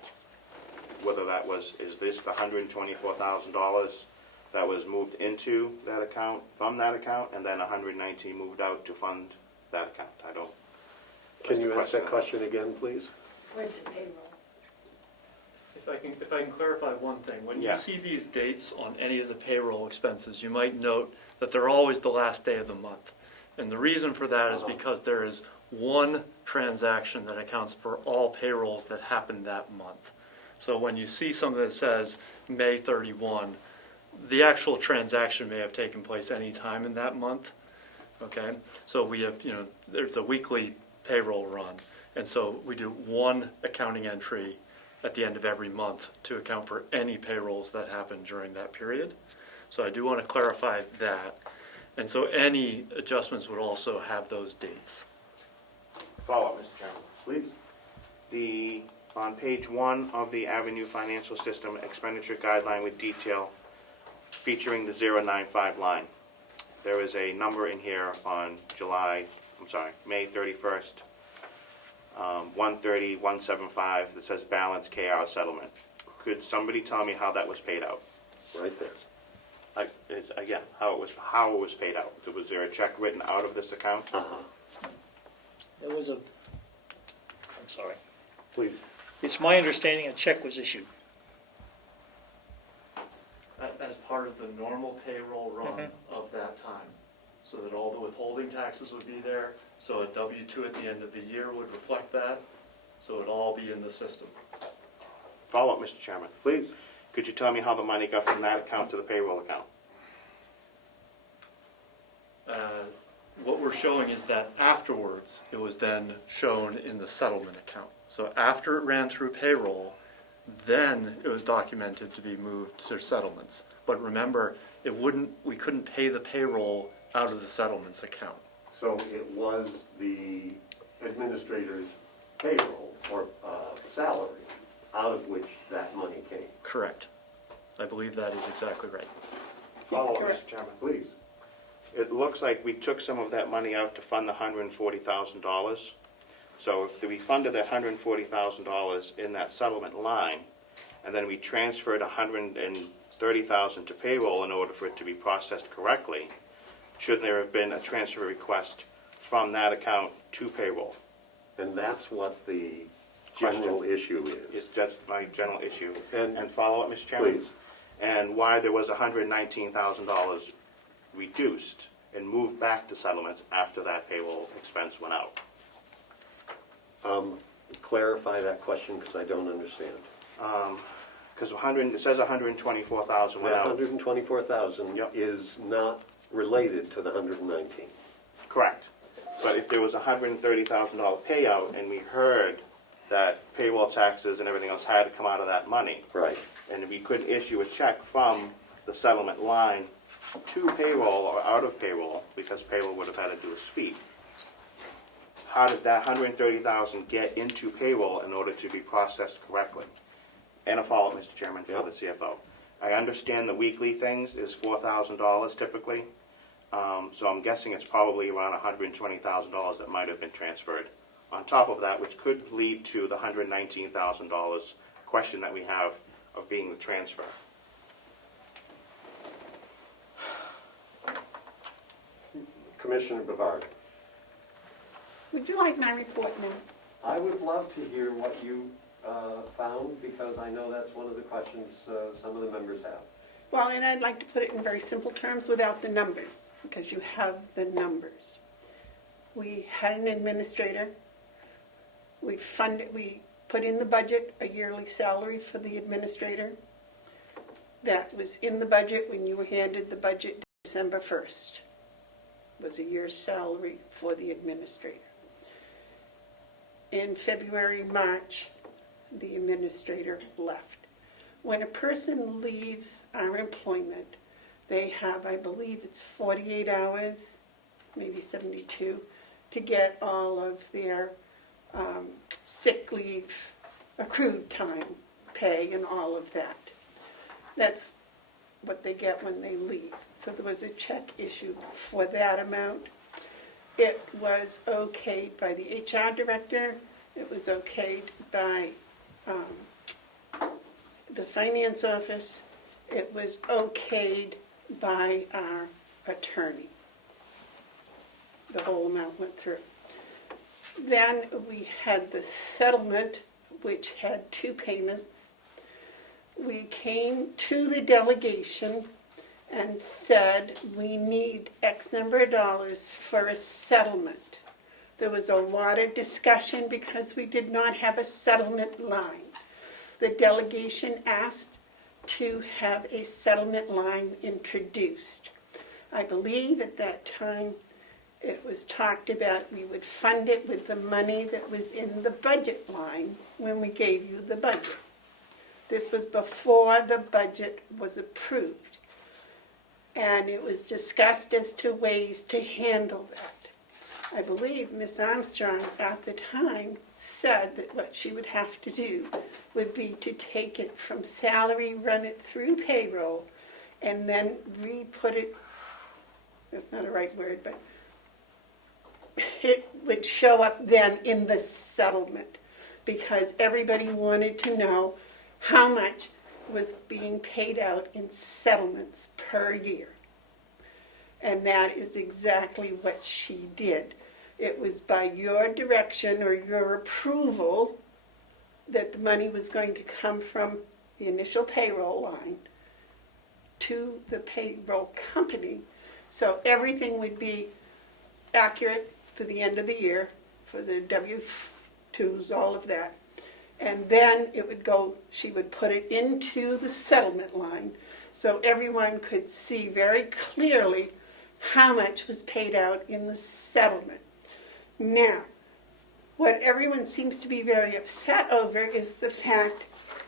Whether that was, is this the $124,000 that was moved into that account, from that account, and then $119,000 moved out to fund that account? I don't. Can you ask that question again, please? Where's the payroll? If I can clarify one thing, when you Yeah. see these dates on any of the payroll expenses, you might note that they're always the last day of the month. And the reason for that is because there is one transaction that accounts for all payrolls that happen that month. So when you see something that says May 31, the actual transaction may have taken place any time in that month, okay? So we have, there's a weekly payroll run, and so we do one accounting entry at the end of every month to account for any payrolls that happen during that period. So I do want to clarify that. And so any adjustments would also have those dates. Follow-up, Mr. Chairman. Please. On page 1 of the Avenue Financial System expenditure guideline with detail featuring the 095 line, there is a number in here on May 31st, 130,175 that says balance KR settlement. Could somebody tell me how that was paid out? Right there. Again, how it was paid out. Was there a check written out of this account? There was a, I'm sorry. Please. It's my understanding a check was issued. As part of the normal payroll run of that time, so that all the withholding taxes would be there, so a W-2 at the end of the year would reflect that, so it'd all be in the system. Follow-up, Mr. Chairman. Please. Could you tell me how the money got from that account to the payroll account? What we're showing is that afterwards, it was then shown in the settlement account. So after it ran through payroll, then it was documented to be moved to settlements. But remember, we couldn't pay the payroll out of the settlements account. So it was the administrator's payroll or salary out of which that money came. Correct. I believe that is exactly right. Follow-up, Mr. Chairman. Please. It looks like we took some of that money out to fund the $140,000. So if we funded that $140,000 in that settlement line, and then we transferred $130,000 to payroll in order for it to be processed correctly, should there have been a transfer request from that account to payroll? And that's what the general issue is. It's just my general issue. And follow-up, Mr. Chairman? please. And why there was $119,000 reduced and moved back to settlements after that payroll expense went out. Clarify that question because I don't understand. Because it says $124,000 went That out. $124,000 Yep. is not related to the $119,000. Correct. But if there was a $130,000 payout and we heard that payroll taxes and everything else had to come out of that money, Right. and we couldn't issue a check from the settlement line to payroll or out of payroll because payroll would have had to do a sweep, how did that $130,000 get into payroll in order to be processed correctly? And a follow-up, Mr. Chairman, for the CFO. I understand the weekly things is $4,000 typically, so I'm guessing it's probably around $120,000 that might have been transferred on top of that, which could lead to the $119,000 question that we have of being the transfer. Commissioner Bavard. Would you like my report now? I would love to hear what you found because I know that's one of the questions some of the members have. Well, and I'd like to put it in very simple terms without the numbers, because you have the numbers. We had an administrator. We put in the budget a yearly salary for the administrator. That was in the budget when you were handed the budget December 1st. was a year's salary for the administrator. In February, March, the administrator left. When a person leaves our employment, they have, I believe it's 48 hours, maybe 72, to get all of their sick leave, accrued time, pay, and all of that. That's what they get when they leave. So there was a check issued for that amount. It was okayed by the HR director. It was okayed by the finance office. It was okayed by our attorney. The whole amount went through. Then we had the settlement, which had 2 payments. We came to the delegation and said, we need X number of dollars for a settlement. There was a lot of discussion because we did not have a settlement line. The delegation asked to have a settlement line introduced. I believe at that time it was talked about we would fund it with the money that was in the budget line when we gave you the budget. This was before the budget was approved. And it was discussed as to ways to handle that. I believe Ms. Armstrong at the time said that what she would have to do would be to take it from salary, run it through payroll, and then re-put it, that's not a right word, but it would show up then in the settlement because everybody wanted to know how much was being paid out in settlements per year. And that is exactly what she did. It was by your direction or your approval that the money was going to come from the initial payroll line to the payroll company. So everything would be accurate for the end of the year, for the W-2s, all of that. And then it would go, she would put it into the settlement line so everyone could see very clearly how much was paid out in the settlement. Now, what everyone seems to be very upset over is the fact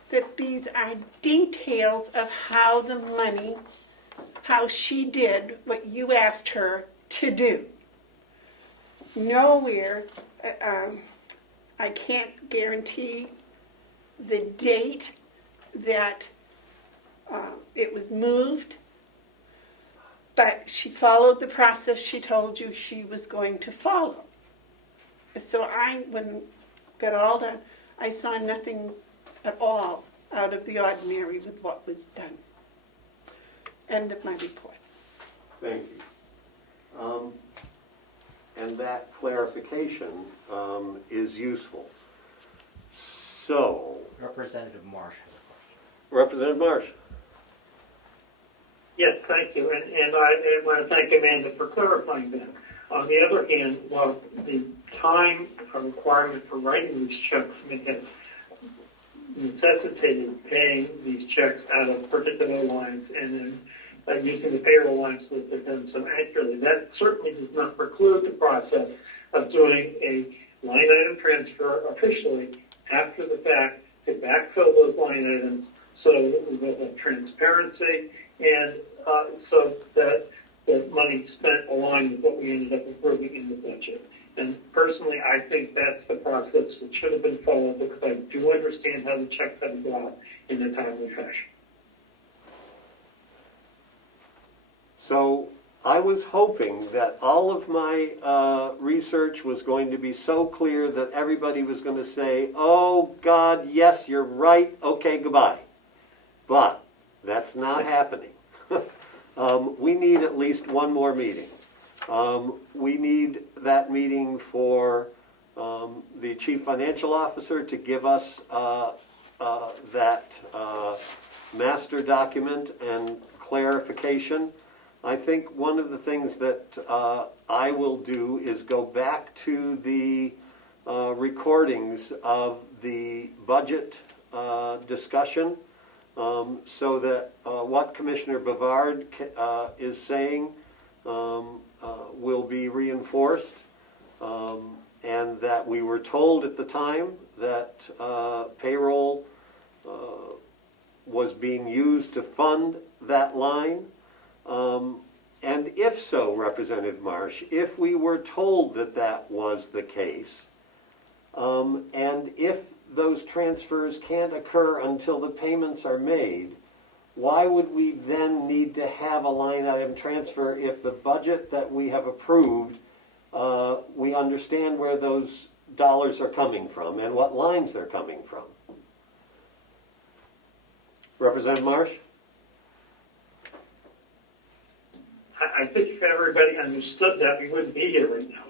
that these are details of how the money, how she did what you asked her to do. Nowhere, I can't guarantee the date that it was moved, but she followed the process she told you she was going to follow. So when got all done, I saw nothing at all out of the ordinary with what was done. End of my report. Thank you. And that clarification is useful. So, Representative Marsh has a question. Representative Marsh. Yes, thank you, and I want to thank Amanda for clarifying that. On the other hand, while the time requirement for writing these checks may have necessitated paying these checks out of particular lines and then using the payroll lines so that they're done so accurately, that certainly does not preclude the process of doing a line item transfer officially after the fact to backfill those line items so that we will have transparency and so that the money spent aligned with what we ended up approving in the budget. And personally, I think that's the process that should have been followed because I do understand how the checks had to go out in a timely fashion. So I was hoping that all of my research was going to be so clear that everybody was going to say, oh, God, yes, you're right, okay, goodbye. But that's not happening. We need at least one more meeting. We need that meeting for the Chief Financial Officer to give us that master document and clarification. I think one of the things that I will do is go back to the recordings of the budget discussion so that what Commissioner Bavard is saying will be reinforced, and that we were told at the time that payroll was being used to fund that line. And if so, Representative Marsh, if we were told that that was the case, and if those transfers can't occur until the payments are made, why would we then need to have a line item transfer if the budget that we have approved, we understand where those dollars are coming from and what lines they're coming from? Representative Marsh? I think if everybody understood that, we wouldn't be here right now.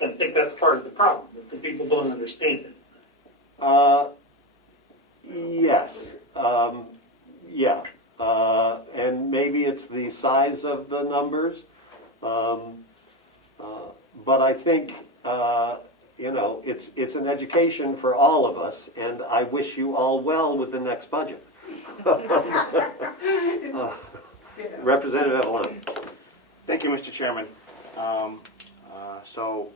I think that's part of the problem, that the people don't understand it. Yes. Yeah. And maybe it's the size of the numbers. But I think, it's an education for all of us, and I wish you all well with the next budget. Representative Avalon. Thank you, Mr. Chairman. So,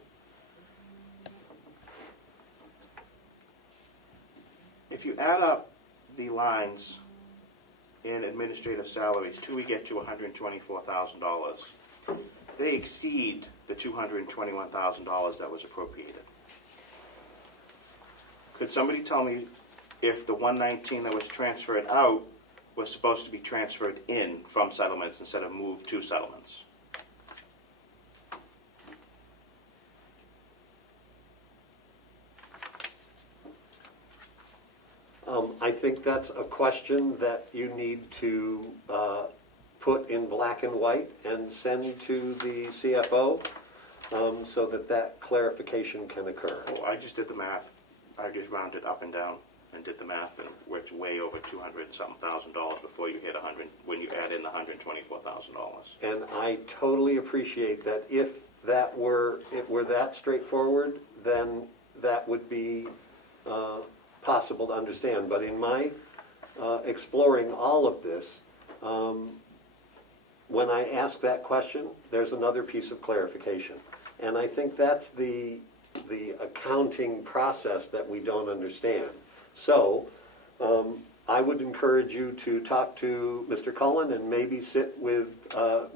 if you add up the lines in administrative salaries till we get to $124,000, they exceed the $221,000 that was appropriated. Could somebody tell me if the $119 that was transferred out was supposed to be transferred in from settlements instead of moved to settlements? I think that's a question that you need to put in black and white and send to the CFO so that that clarification can occur. Oh, I just did the math. I just rounded up and down and did the math, and it's way over $200-something thousand before you hit 100 when you add in the $124,000. And I totally appreciate that. If it were that straightforward, then that would be possible to understand. But in my exploring all of this, when I ask that question, there's another piece of clarification. And I think that's the accounting process that we don't understand. So I would encourage you to talk to Mr. Cullen and maybe sit with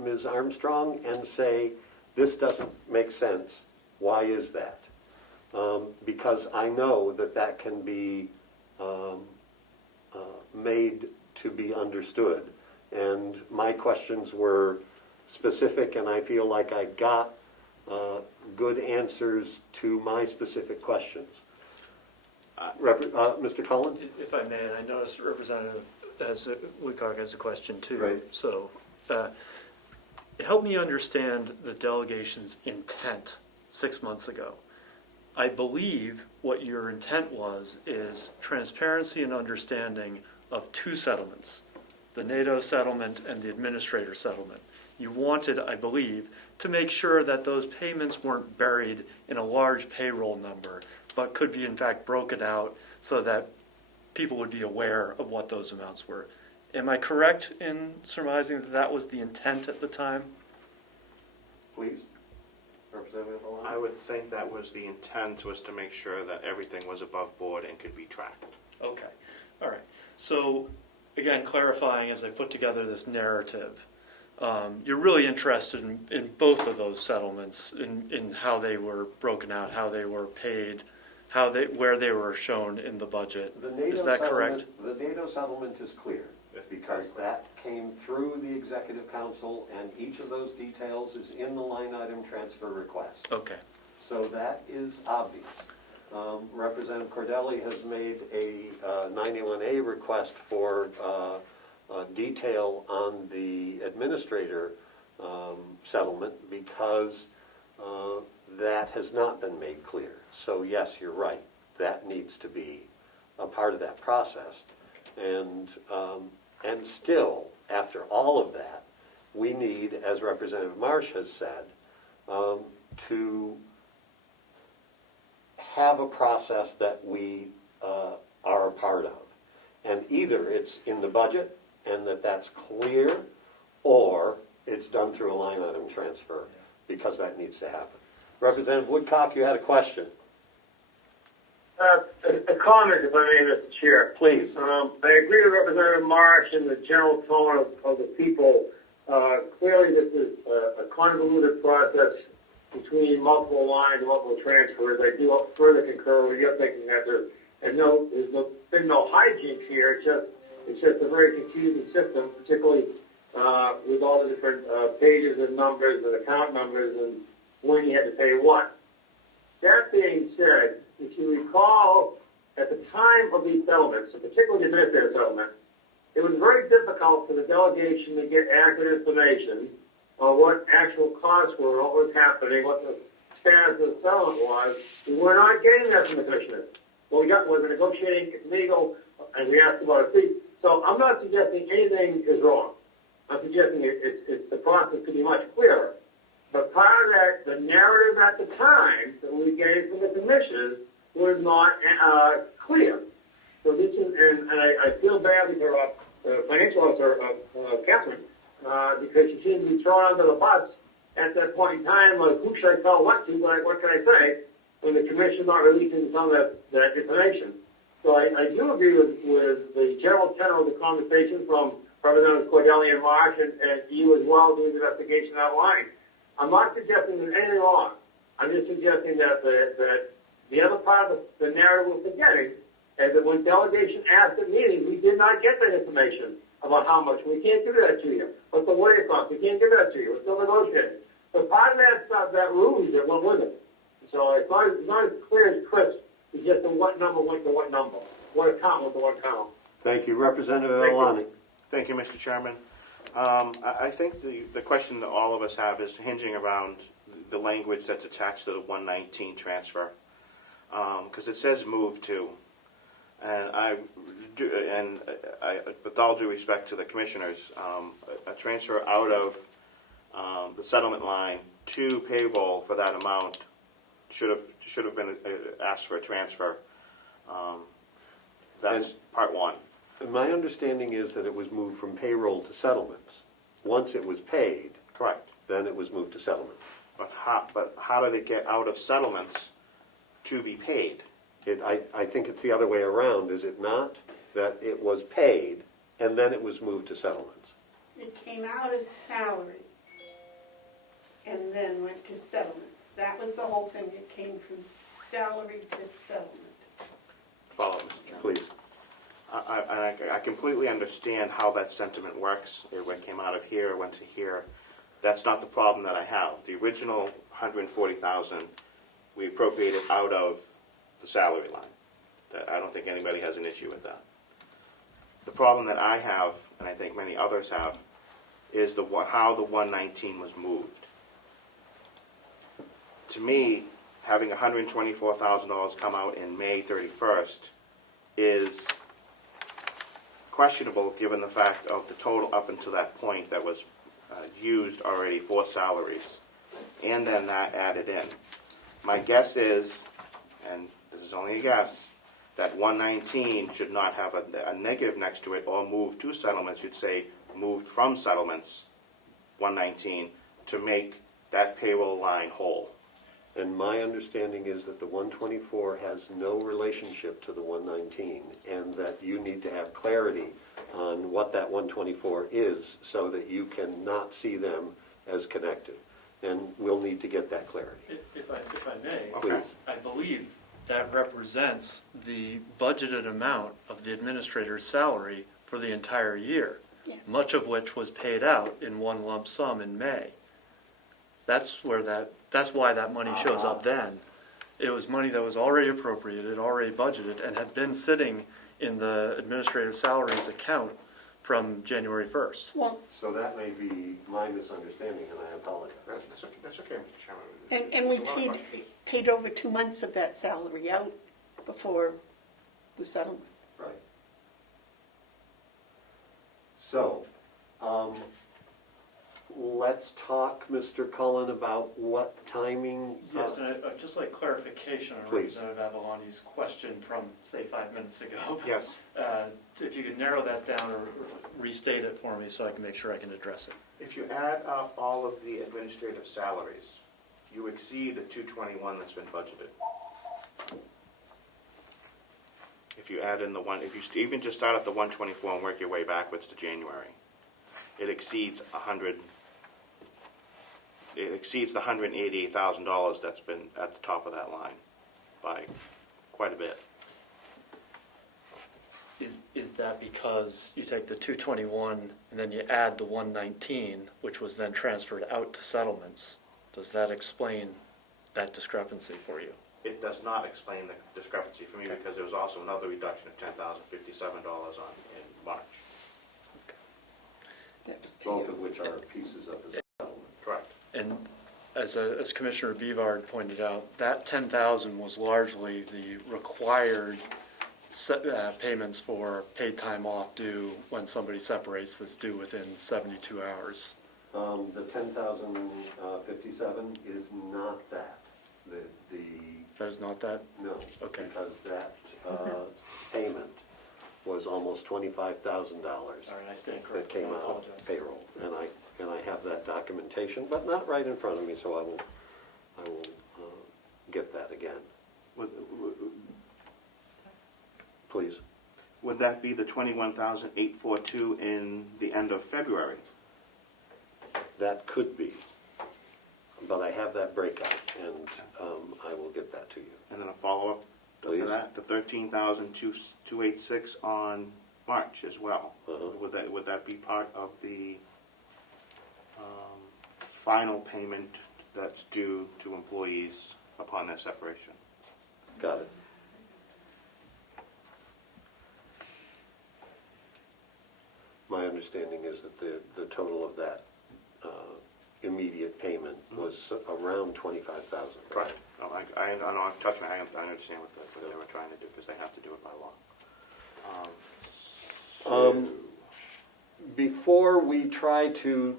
Ms. Armstrong and say, this doesn't make sense. Why is that? Because I know that can be made to be understood. And my questions were specific, and I feel like I got good answers to my specific questions. Mr. Cullen? If I may, and I noticed Representative Woodcock has a question too. Right. So help me understand the delegation's intent 6 months ago. I believe what your intent is transparency and understanding of two settlements, the NATO settlement and the administrator settlement. You wanted, I believe, to make sure that those payments weren't buried in a large payroll number, but could be in fact broken out so that people would be aware of what those amounts were. Am I correct in surmising that that was the intent at the time? Please. Representative Alon? I would think that was the intent, was to make sure that everything was above board and could be tracked. Okay, all right. So again, clarifying as I put together this narrative, you're really interested in both of those settlements, in how they were broken out, how they were paid, where they were shown in the budget. Is that correct? The NATO settlement is clear because that came through the Executive Council, and each of those details is in the line item transfer request. Okay. So that is obvious. Representative Cordelli has made a 91A request for detail on the administrator settlement because that has not been made clear. So yes, you're right. That needs to be a part of that process. And still, after all of that, we need, as Representative Marsh has said, to have a process that we are a part of. And either it's in the budget and that's clear, or it's done through a line item transfer, because that needs to happen. Representative Woodcock, you had a question. A comment, if I may, Mr. Chair. Please. I agree with Representative Marsh and the general tone of the people. Clearly, this is a convoluted process between multiple lines and multiple transfers. I do further concur with your thinking that there's been no hijinks here. It's just a very confusing system, particularly with all the different pages and numbers and account numbers and when you had to pay what. That being said, if you recall, at the time of these settlements, particularly the administrative settlement, it was very difficult for the delegation to get accurate information on what actual costs were, what was happening, what the status of the settlement was. We were not getting that from the commissioners. What we got was a negotiating legal, and we asked about a fee. So I'm not suggesting anything is wrong. I'm suggesting the process could be much clearer. But part of that, the narrative at the time that we gave from the commissioners was not clear. So this is, and I feel badly for the financial officer, Catherine, because she seemed to be thrown under the bus at that point in time. Like, who should I tell what to? What can I say when the commission's not releasing some of that information? So I do agree with the general tenor of the conversation from Representatives Cordelli and Marsh and you as well doing the investigation outline. I'm not suggesting there's anything wrong. I'm just suggesting that the other part of the narrative we're forgetting is that when delegation asked at meetings, we did not get that information about how much. We can't give that to you. What's the lawyer cost? We can't give that to you. We're still negotiating. So part of that ruse that went with it. So it's not as clear as crisp as just what number went to what number. What account went to what account. Thank you. Representative Alani. Thank you, Mr. Chairman. I think the question that all of us have is hinging around the language that's attached to the 119 transfer, because it says move to, and with all due respect to the commissioners, a transfer out of the settlement line to payroll for that amount should have been asked for a transfer. That's part one. My understanding is that it was moved from payroll to settlements. Once it was paid, Correct. then it was moved to settlement. But how did it get out of settlements to be paid? I think it's the other way around, is it not? That it was paid, and then it was moved to settlements. It came out as salary and then went to settlement. That was the whole thing. It came from salary to settlement. Follow, Mr. Chairman. Please. I completely understand how that sentiment works. It came out of here, it went to here. That's not the problem that I have. The original $140,000 we appropriated out of the salary line. I don't think anybody has an issue with that. The problem that I have, and I think many others have, is how the 119 was moved. To me, having $124,000 come out in May 31st is questionable given the fact of the total up until that point that was used already for salaries, and then that added in. My guess is, and this is only a guess, that 119 should not have a negative next to it or move to settlements. You'd say moved from settlements, 119, to make that payroll line whole. And my understanding is that the 124 has no relationship to the 119, and that you need to have clarity on what that 124 is so that you cannot see them as connected. And we'll need to get that clarity. If I may, Okay. I believe that represents the budgeted amount of the administrator's salary for the entire year, Yes. much of which was paid out in one lump sum in May. That's why that money shows up then. It was money that was already appropriated, already budgeted, and had been sitting in the administrative salaries account from January 1st. Well, So that may be my misunderstanding, and I apologize. That's okay, Mr. Chairman. and we There's a lot of questions. paid over 2 months of that salary out before the settlement. Right. So, let's talk, Mr. Cullen, about what timing. Yes, and I'd just like clarification on Please. Representative Avaloni's question from, say, 5 minutes ago. Yes. If you could narrow that down or restate it for me so I can make sure I can address it. If you add up all of the administrative salaries, you exceed the 221 that's been budgeted. If you add in the one, if you even just start at the 124 and work your way backwards to January, it exceeds 100. It exceeds the $188,000 that's been at the top of that line by quite a bit. Is that because you take the 221 and then you add the 119, which was then transferred out to settlements? Does that explain that discrepancy for you? It does not explain the discrepancy for me because there was also another reduction of $10,057 in March. Both of which are pieces of the settlement. Correct. And as Commissioner Bevard pointed out, that 10,000 was largely the required payments for paid time off due when somebody separates that's due within 72 hours. The 10,057 is not that. That is not that? No. Okay. Because that payment was almost $25,000. All right, I stand That corrected. came I out apologize. of payroll, and I have that documentation, but not right in front of me, so I will get that again. Please. Would that be the 21,842 in the end of February? That could be, but I have that breakout, and I will get that to you. And then a follow-up to Please. that, the 13,286 on March as well. Uh-huh. Would that be part of the final payment that's due to employees upon their separation? Got it. My understanding is that the total of that immediate payment was around $25,000. Right. No, I trust me, I understand what they were trying to do because they have to do it by law. Before we try to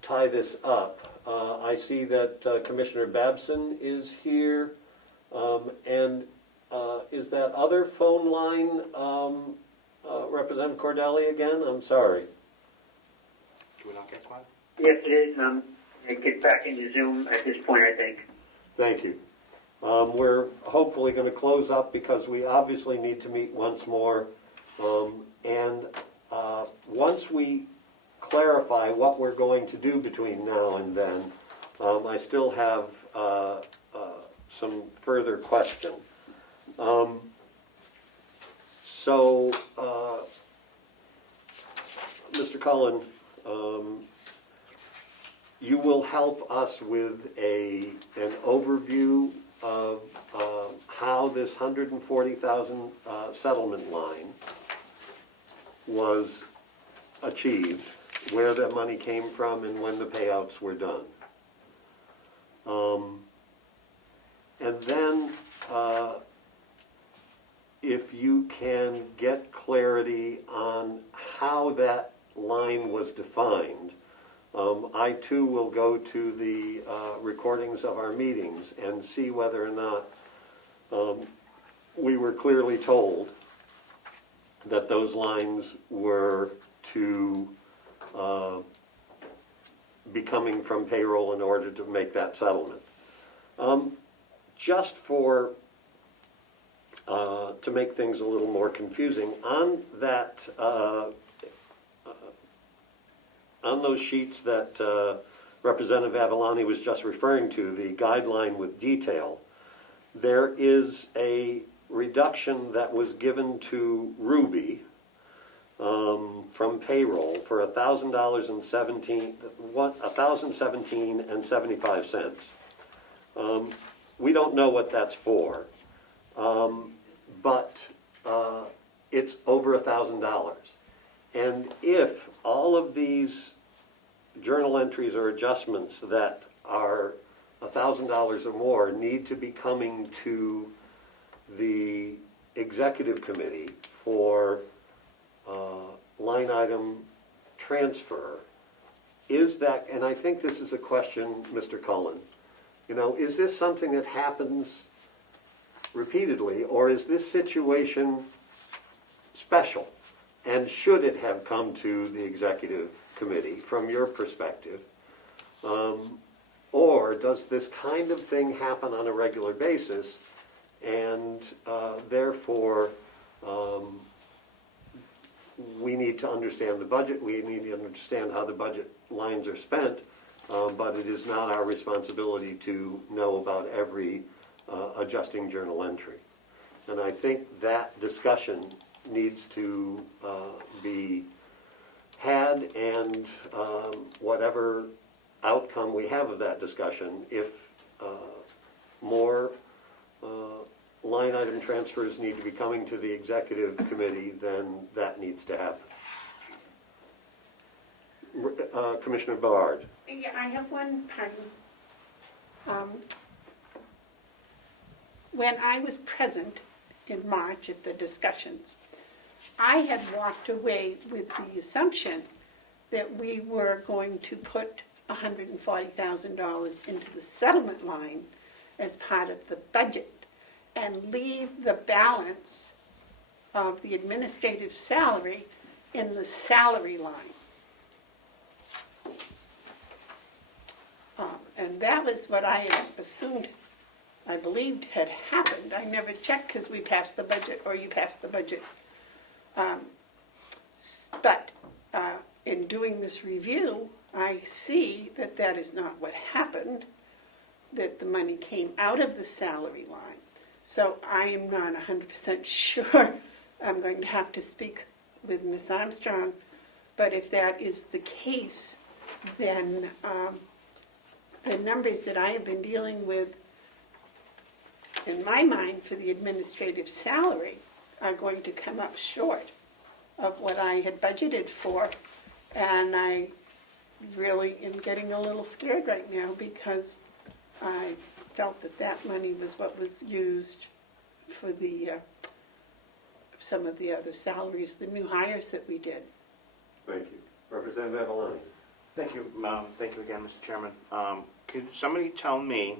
tie this up, I see that Commissioner Babson is here, and is that other phone line Representative Cordelli again? I'm sorry. Do we not get one? Yes, it is. I get back into Zoom at this point, I think. Thank you. We're hopefully going to close up because we obviously need to meet once more. And once we clarify what we're going to do between now and then, I still have some further question. Mr. Cullen, you will help us with an overview of how this 140,000 settlement line was achieved, where the money came from, and when the payouts were done. And then, if you can get clarity on how that line was defined, I too will go to the recordings of our meetings and see whether or not we were clearly told that those lines were to be coming from payroll in order to make that settlement. Just for to make things a little more confusing, on that on those sheets that Representative Avaloni was just referring to, the guideline with detail, there is a reduction that was given to Ruby from payroll for $1,017.75. We don't know what that's for, but it's over $1,000. And if all of these journal entries or adjustments that are $1,000 or more need to be coming to the executive committee for line item transfer, is that, and I think this is a question, Mr. Cullen, is this something that happens repeatedly, or is this situation special? And should it have come to the executive committee from your perspective? Or does this kind of thing happen on a regular basis, and therefore we need to understand the budget, we need to understand how the budget lines are spent, but it is not our responsibility to know about every adjusting journal entry. And I think that discussion needs to be had, and whatever outcome we have of that discussion, if more line item transfers need to be coming to the executive committee, then that needs to happen. Commissioner Ballard. Yeah, I have one pardon. When I was present in March at the discussions, I had walked away with the assumption that we were going to put $140,000 into the settlement line as part of the budget and leave the balance of the administrative salary in the salary line. And that was what I had assumed, I believed had happened. I never checked because we passed the budget, or you passed the budget. But in doing this review, I see that that is not what happened, that the money came out of the salary line. So I am not 100% sure. I'm going to have to speak with Ms. Armstrong. But if that is the case, then the numbers that I have been dealing with, in my mind, for the administrative salary are going to come up short of what I had budgeted for. And I really am getting a little scared right now because I felt that that money was what was used for the some of the other salaries, the new hires that we did. Thank you. Representative Avaloni. Thank you, thank you again, Mr. Chairman. Could somebody tell me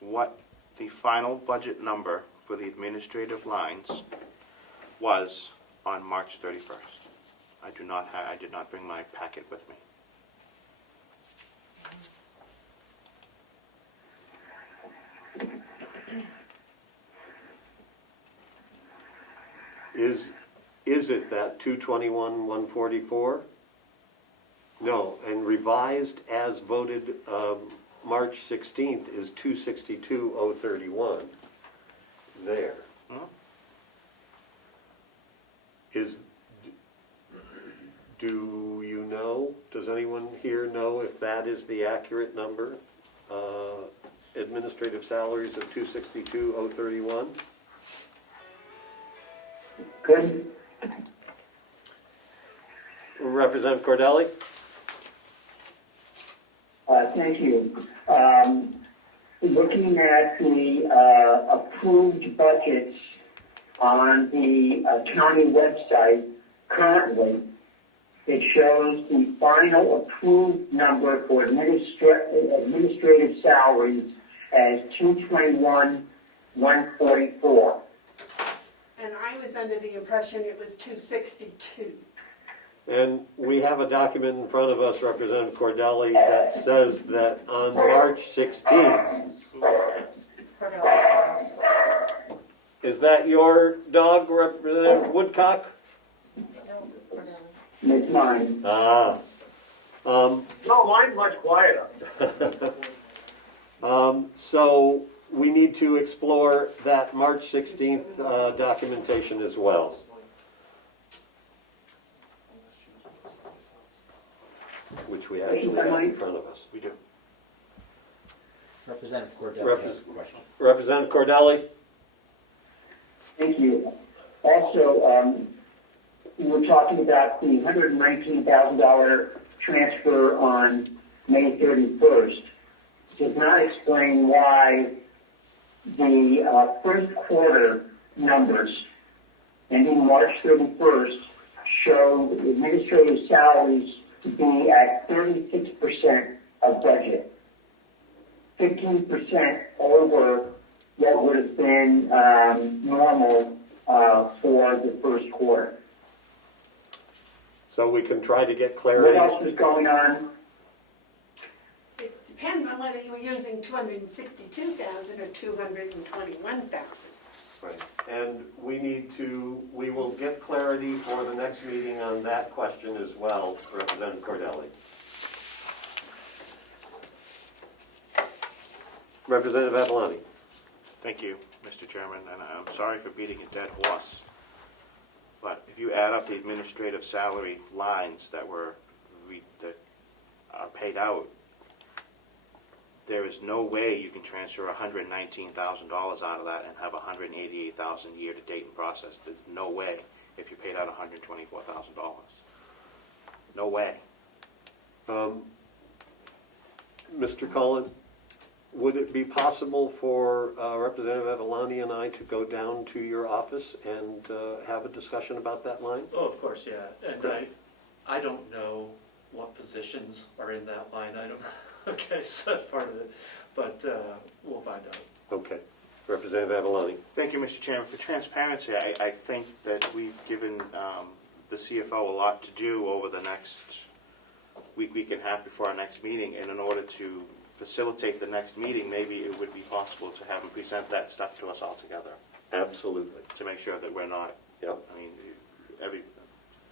what the final budget number for the administrative lines was on March 31st? I did not bring my packet with me. Is it that 221,144? No, and revised as voted March 16th is 262,031. There. Huh? Do you know, does anyone here know if that is the accurate number? Administrative salaries of 262,031? Good. Representative Cordelli? Thank you. Looking at the approved budgets on the county website currently, it shows the final approved number for administrative salaries as 221,144. And I was under the impression it was 262. And we have a document in front of us, Representative Cordelli, that says that on March 16th, is that your dog, Representative Woodcock? It's mine. Ah. No, mine's much quieter. So we need to explore that March 16th documentation as well. Which we actually have in front of us. We do. Representative Cordelli has a question. Representative Cordelli? Thank you. Also, we were talking about the $119,000 transfer on May 31st. Does not explain why the first quarter numbers ending March 31st show administrative salaries to be at 36% of budget, 15% over what would have been normal for the first quarter. So we can try to get What clarity. else was going on? It depends on whether you're using 262,000 or 221,000. Right. And we will get clarity for the next meeting on that question as well, Representative Cordelli. Representative Avalani. Thank you, Mr. Chairman, and I'm sorry for beating a dead horse. But if you add up the administrative salary lines that are paid out, there is no way you can transfer $119,000 out of that and have $188,000 year-to-date in process. There's no way if you paid out $124,000. No way. Mr. Cullen, would it be possible for Representative Avalani and I to go down to your office and have a discussion about that line? Oh, of course, yeah. And Great. I don't know what positions are in that line item. Okay, so that's part of it. But we'll find out. Okay. Representative Avalani. Thank you, Mr. Chairman. For transparency, I think that we've given the CFO a lot to do over the next week and a half before our next meeting, and in order to facilitate the next meeting, maybe it would be possible to have him present that stuff to us all together. Absolutely. To make sure that we're not, Yep. I mean,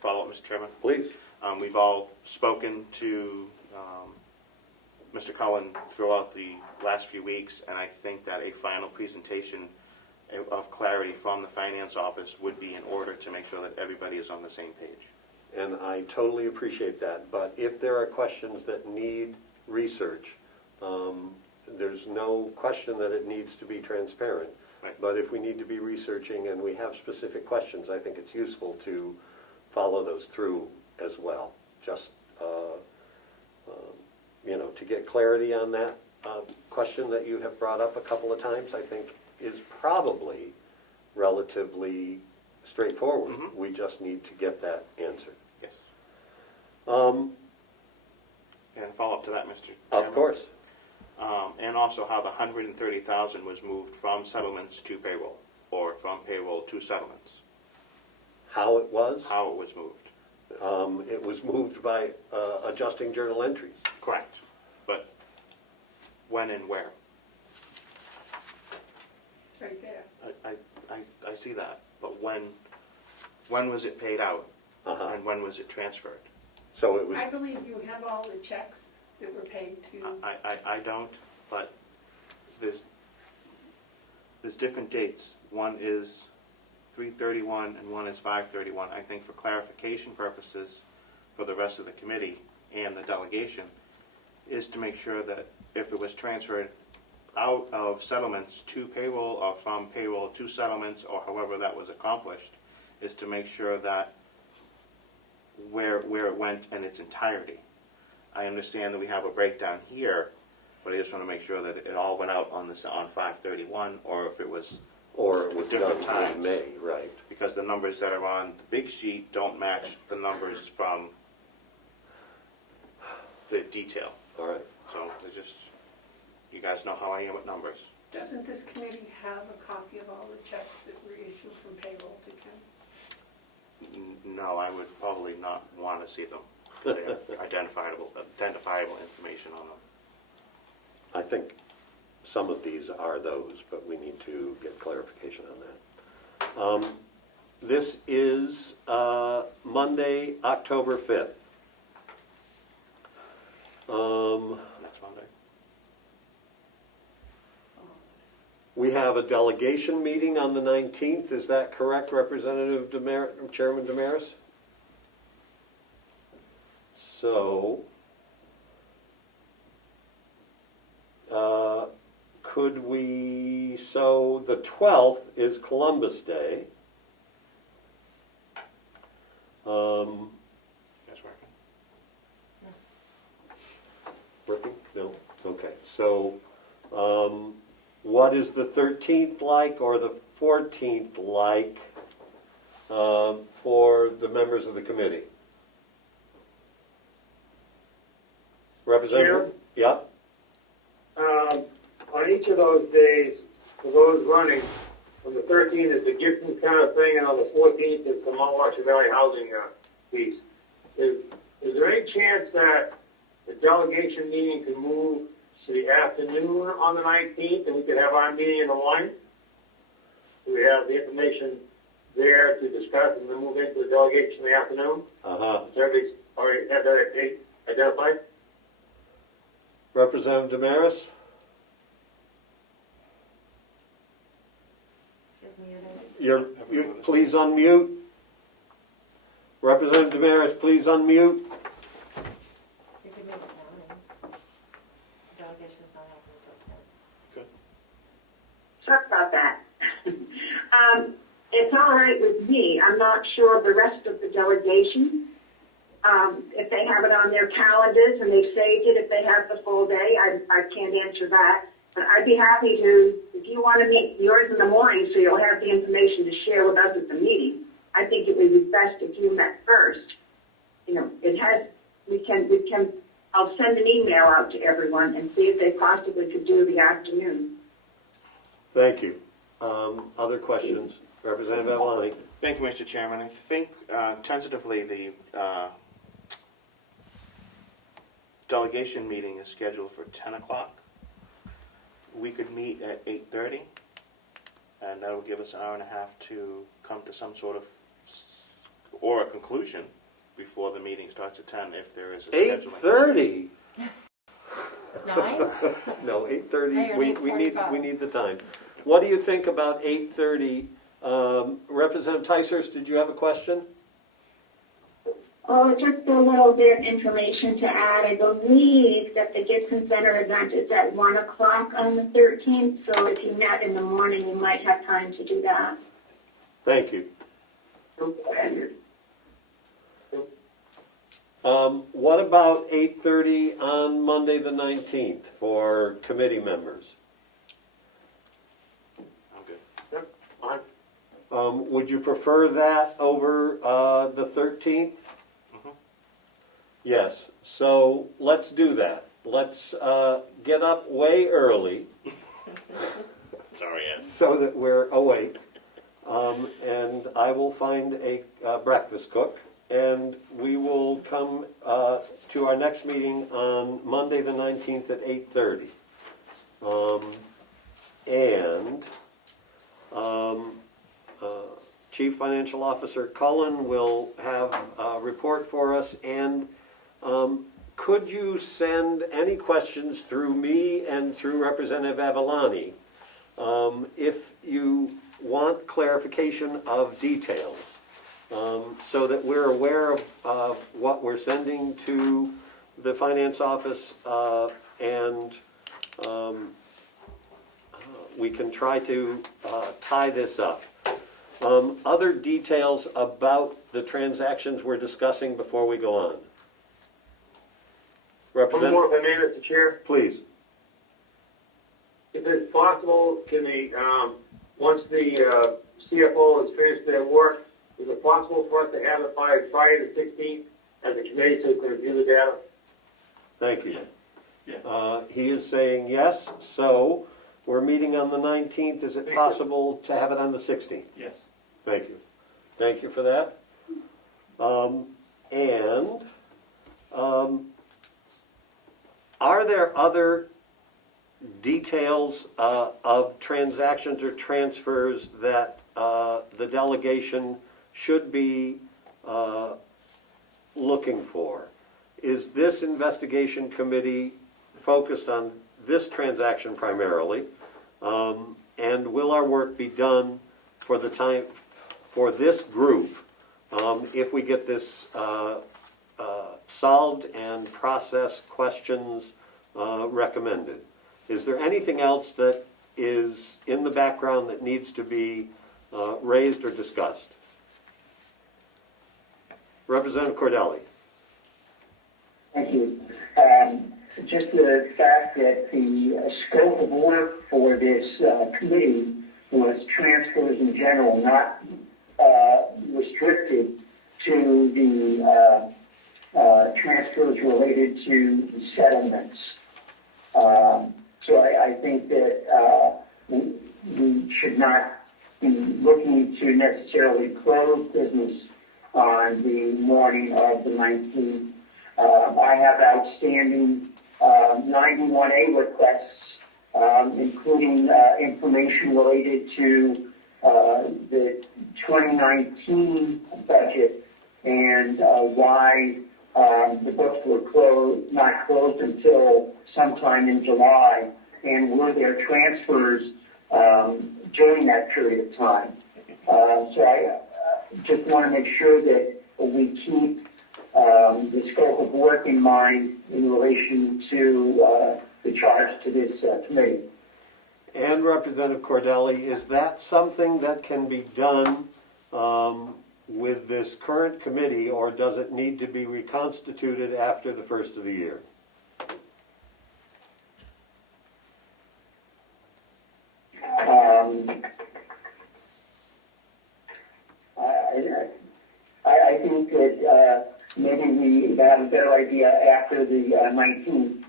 follow up, Mr. Chairman? Please. We've all spoken to Mr. Cullen throughout the last few weeks, and I think that a final presentation of clarity from the finance office would be in order to make sure that everybody is on the same page. And I totally appreciate that. But if there are questions that need research, there's no question that it needs to be transparent. Right. But if we need to be researching and we have specific questions, I think it's useful to follow those through as well. Just, to get clarity on that question that you have brought up a couple of times, I think is probably relatively straightforward. Mm-hmm. We just need to get that answered. Yes. And follow up to that, Mr. Chairman. Of course. And also how the $130,000 was moved from settlements to payroll, or from payroll to settlements. How it was? How it was moved. It was moved by adjusting journal entries. Correct. But when and where? It's right there. I see that. But when was it paid out? Uh-huh. And when was it transferred? So it was. I believe you have all the checks that were paid to. I don't, but there's different dates. One is 3/31 and one is 5/31. I think for clarification purposes for the rest of the committee and the delegation is to make sure that if it was transferred out of settlements to payroll or from payroll to settlements or however that was accomplished, is to make sure that where it went in its entirety. I understand that we have a breakdown here, but I just want to make sure that it all went out on 5/31, or if it was different done times. in May, right? Because the numbers that are on the big sheet don't match the numbers from the detail. All right. So it's just, you guys know how I am with numbers. Doesn't this committee have a copy of all the checks that were issued from payroll to Ken? No, I would probably not want to see them. They have identifiable information on them. I think some of these are those, but we need to get clarification on that. This is Monday, October 5th. Next Monday. We have a delegation meeting on the 19th. Is that correct, Representative Chairman Damaris? So, the 12th is Columbus Day. That's working. Working? No? Okay. So, what is the 13th like or the 14th like for the members of the committee? Representative? Yep. On each of those days, for those running, on the 13th is the Gibson kind of thing, and on the 14th is the Mount Washington Valley housing piece. Is there any chance that the delegation meeting could move to the afternoon on the 19th, and we could have our meeting in the morning? Do we have the information there to discuss and then move into the delegation in the afternoon? Uh-huh. Does everybody already have that date identified? Representative Damaris? You please unmute. Representative Damaris, please unmute. You could make it 9. Delegation's not happening until 10. Sorry about that. It's all right with me. I'm not sure of the rest of the delegation. If they have it on their calendars and they've saved it, if they have the full day, I can't answer that. But I'd be happy to, if you want to meet yours in the morning so you'll have the information to share with us at the meeting, I think it would be best if you met first. You know, I'll send an email out to everyone and see if they possibly could do the afternoon. Thank you. Other questions? Representative Avalani? Thank you, Mr. Chairman. I think tentatively the delegation meeting is scheduled for 10 o'clock. We could meet at 8:30, and that will give us an hour and a half to come to some sort of, or a conclusion before the meeting starts at 10 if there is a scheduling. 8:30? 9? No, 8:30, Hey, we need the time. What do you think about 8:30? Representative Ticehurst, did you have a question? Oh, just a little bit of information to add. I believe that the Gibson Center event is at 1 o'clock on the 13th, so if you met in the morning, you might have time to do that. Thank you. What about 8:30 on Monday the 19th for committee members? I'm good. Yep, fine. Would you prefer that over the 13th? Yes, so let's do that. Let's get up way early. Sorry, Ed. So that we're awake. And I will find a breakfast cook, and we will come to our next meeting on Monday the 19th at 8:30. Chief Financial Officer Cullen will have a report for us, and could you send any questions through me and through Representative Avalani if you want clarification of details, so that we're aware of what we're sending to the Finance Office, and we can try to tie this up. Other details about the transactions we're discussing before we go on. One more, if I may, Mr. Chair. Please. If it's possible, can they, once the CFO has finished their work, is it possible for us to have it by Friday the 16th as a committee so we can review the data? Thank you. Yeah. He is saying yes, so we're meeting on the 19th. Is it possible to have it on the 16th? Yes. Thank you. Thank you for that. Are there other details of transactions or transfers that the delegation should be looking for? Is this investigation committee focused on this transaction primarily? And will our work be done for the time for this group if we get this solved and process questions recommended? Is there anything else that is in the background that needs to be raised or discussed? Representative Cordelli. Thank you. Just the fact that the scope of work for this committee was transfers in general, not restricted to the transfers related to the settlements. So I think that we should not be looking to necessarily close business on the morning of the 19th. I have outstanding 91A requests, including information related to the 2019 budget and why the books were not closed until sometime in July, and were there transfers during that period of time. So I just want to make sure that we keep the scope of work in mind in relation to the charge to this committee. And Representative Cordelli, is that something that can be done with this current committee, or does it need to be reconstituted after the first of the year? I think that maybe we have a better idea after the 19th.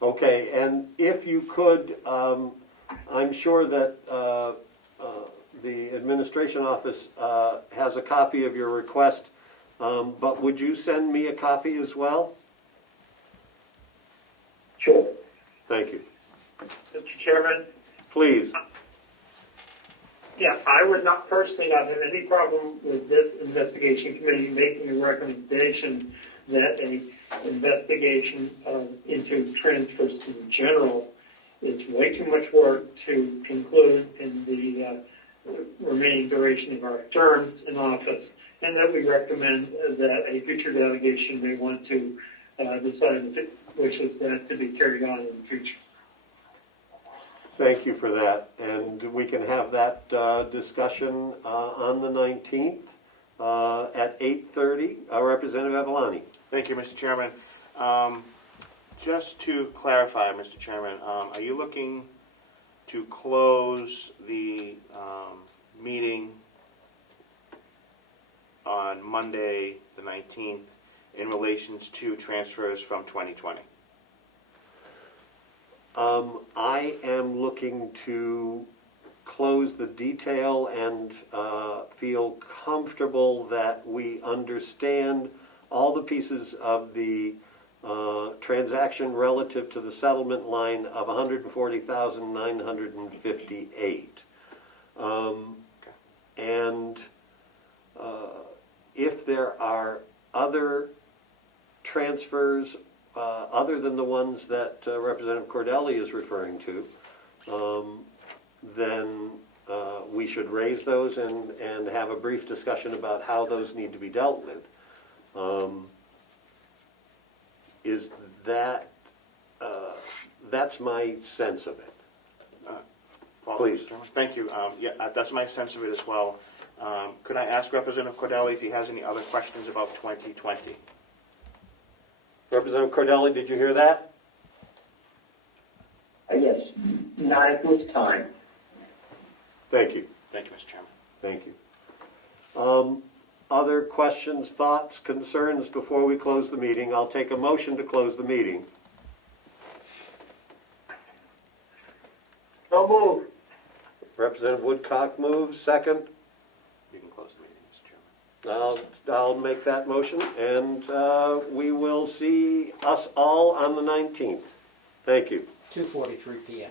Okay, and if you could, I'm sure that the administration office has a copy of your request, but would you send me a copy as well? Sure. Thank you. Mr. Chairman? Please. Yeah, I would not personally not have any problem with this investigation committee making a recommendation that a investigation into transfers in general is way too much work to conclude in the remaining duration of our terms in office, and that we recommend that a future delegation may want to decide if it wishes that to be carried on in the future. Thank you for that. And we can have that discussion on the 19th at 8:30. Representative Avalani. Thank you, Mr. Chairman. Just to clarify, Mr. Chairman, are you looking to close the meeting on Monday, the 19th, in relations to transfers from 2020? I am looking to close the detail and feel comfortable that we understand all the pieces of the transaction relative to the settlement line of $140,958. And if there are other transfers other than the ones that Representative Cordelli is referring to, then we should raise those and have a brief discussion about how those need to be dealt with. Is that, that's my sense of it. Please. Thank you. Yeah, that's my sense of it as well. Could I ask Representative Cordelli if he has any other questions about 2020? Representative Cordelli, did you hear that? Yes, not at this time. Thank you. Thank you, Mr. Chairman. Thank you. Other questions, thoughts, concerns before we close the meeting? I'll take a motion to close the meeting. So move. Representative Woodcock moves. Second. You can close the meeting, Mr. Chairman. I'll make that motion, and we will see us all on the 19th. Thank you. 2:43 p.m.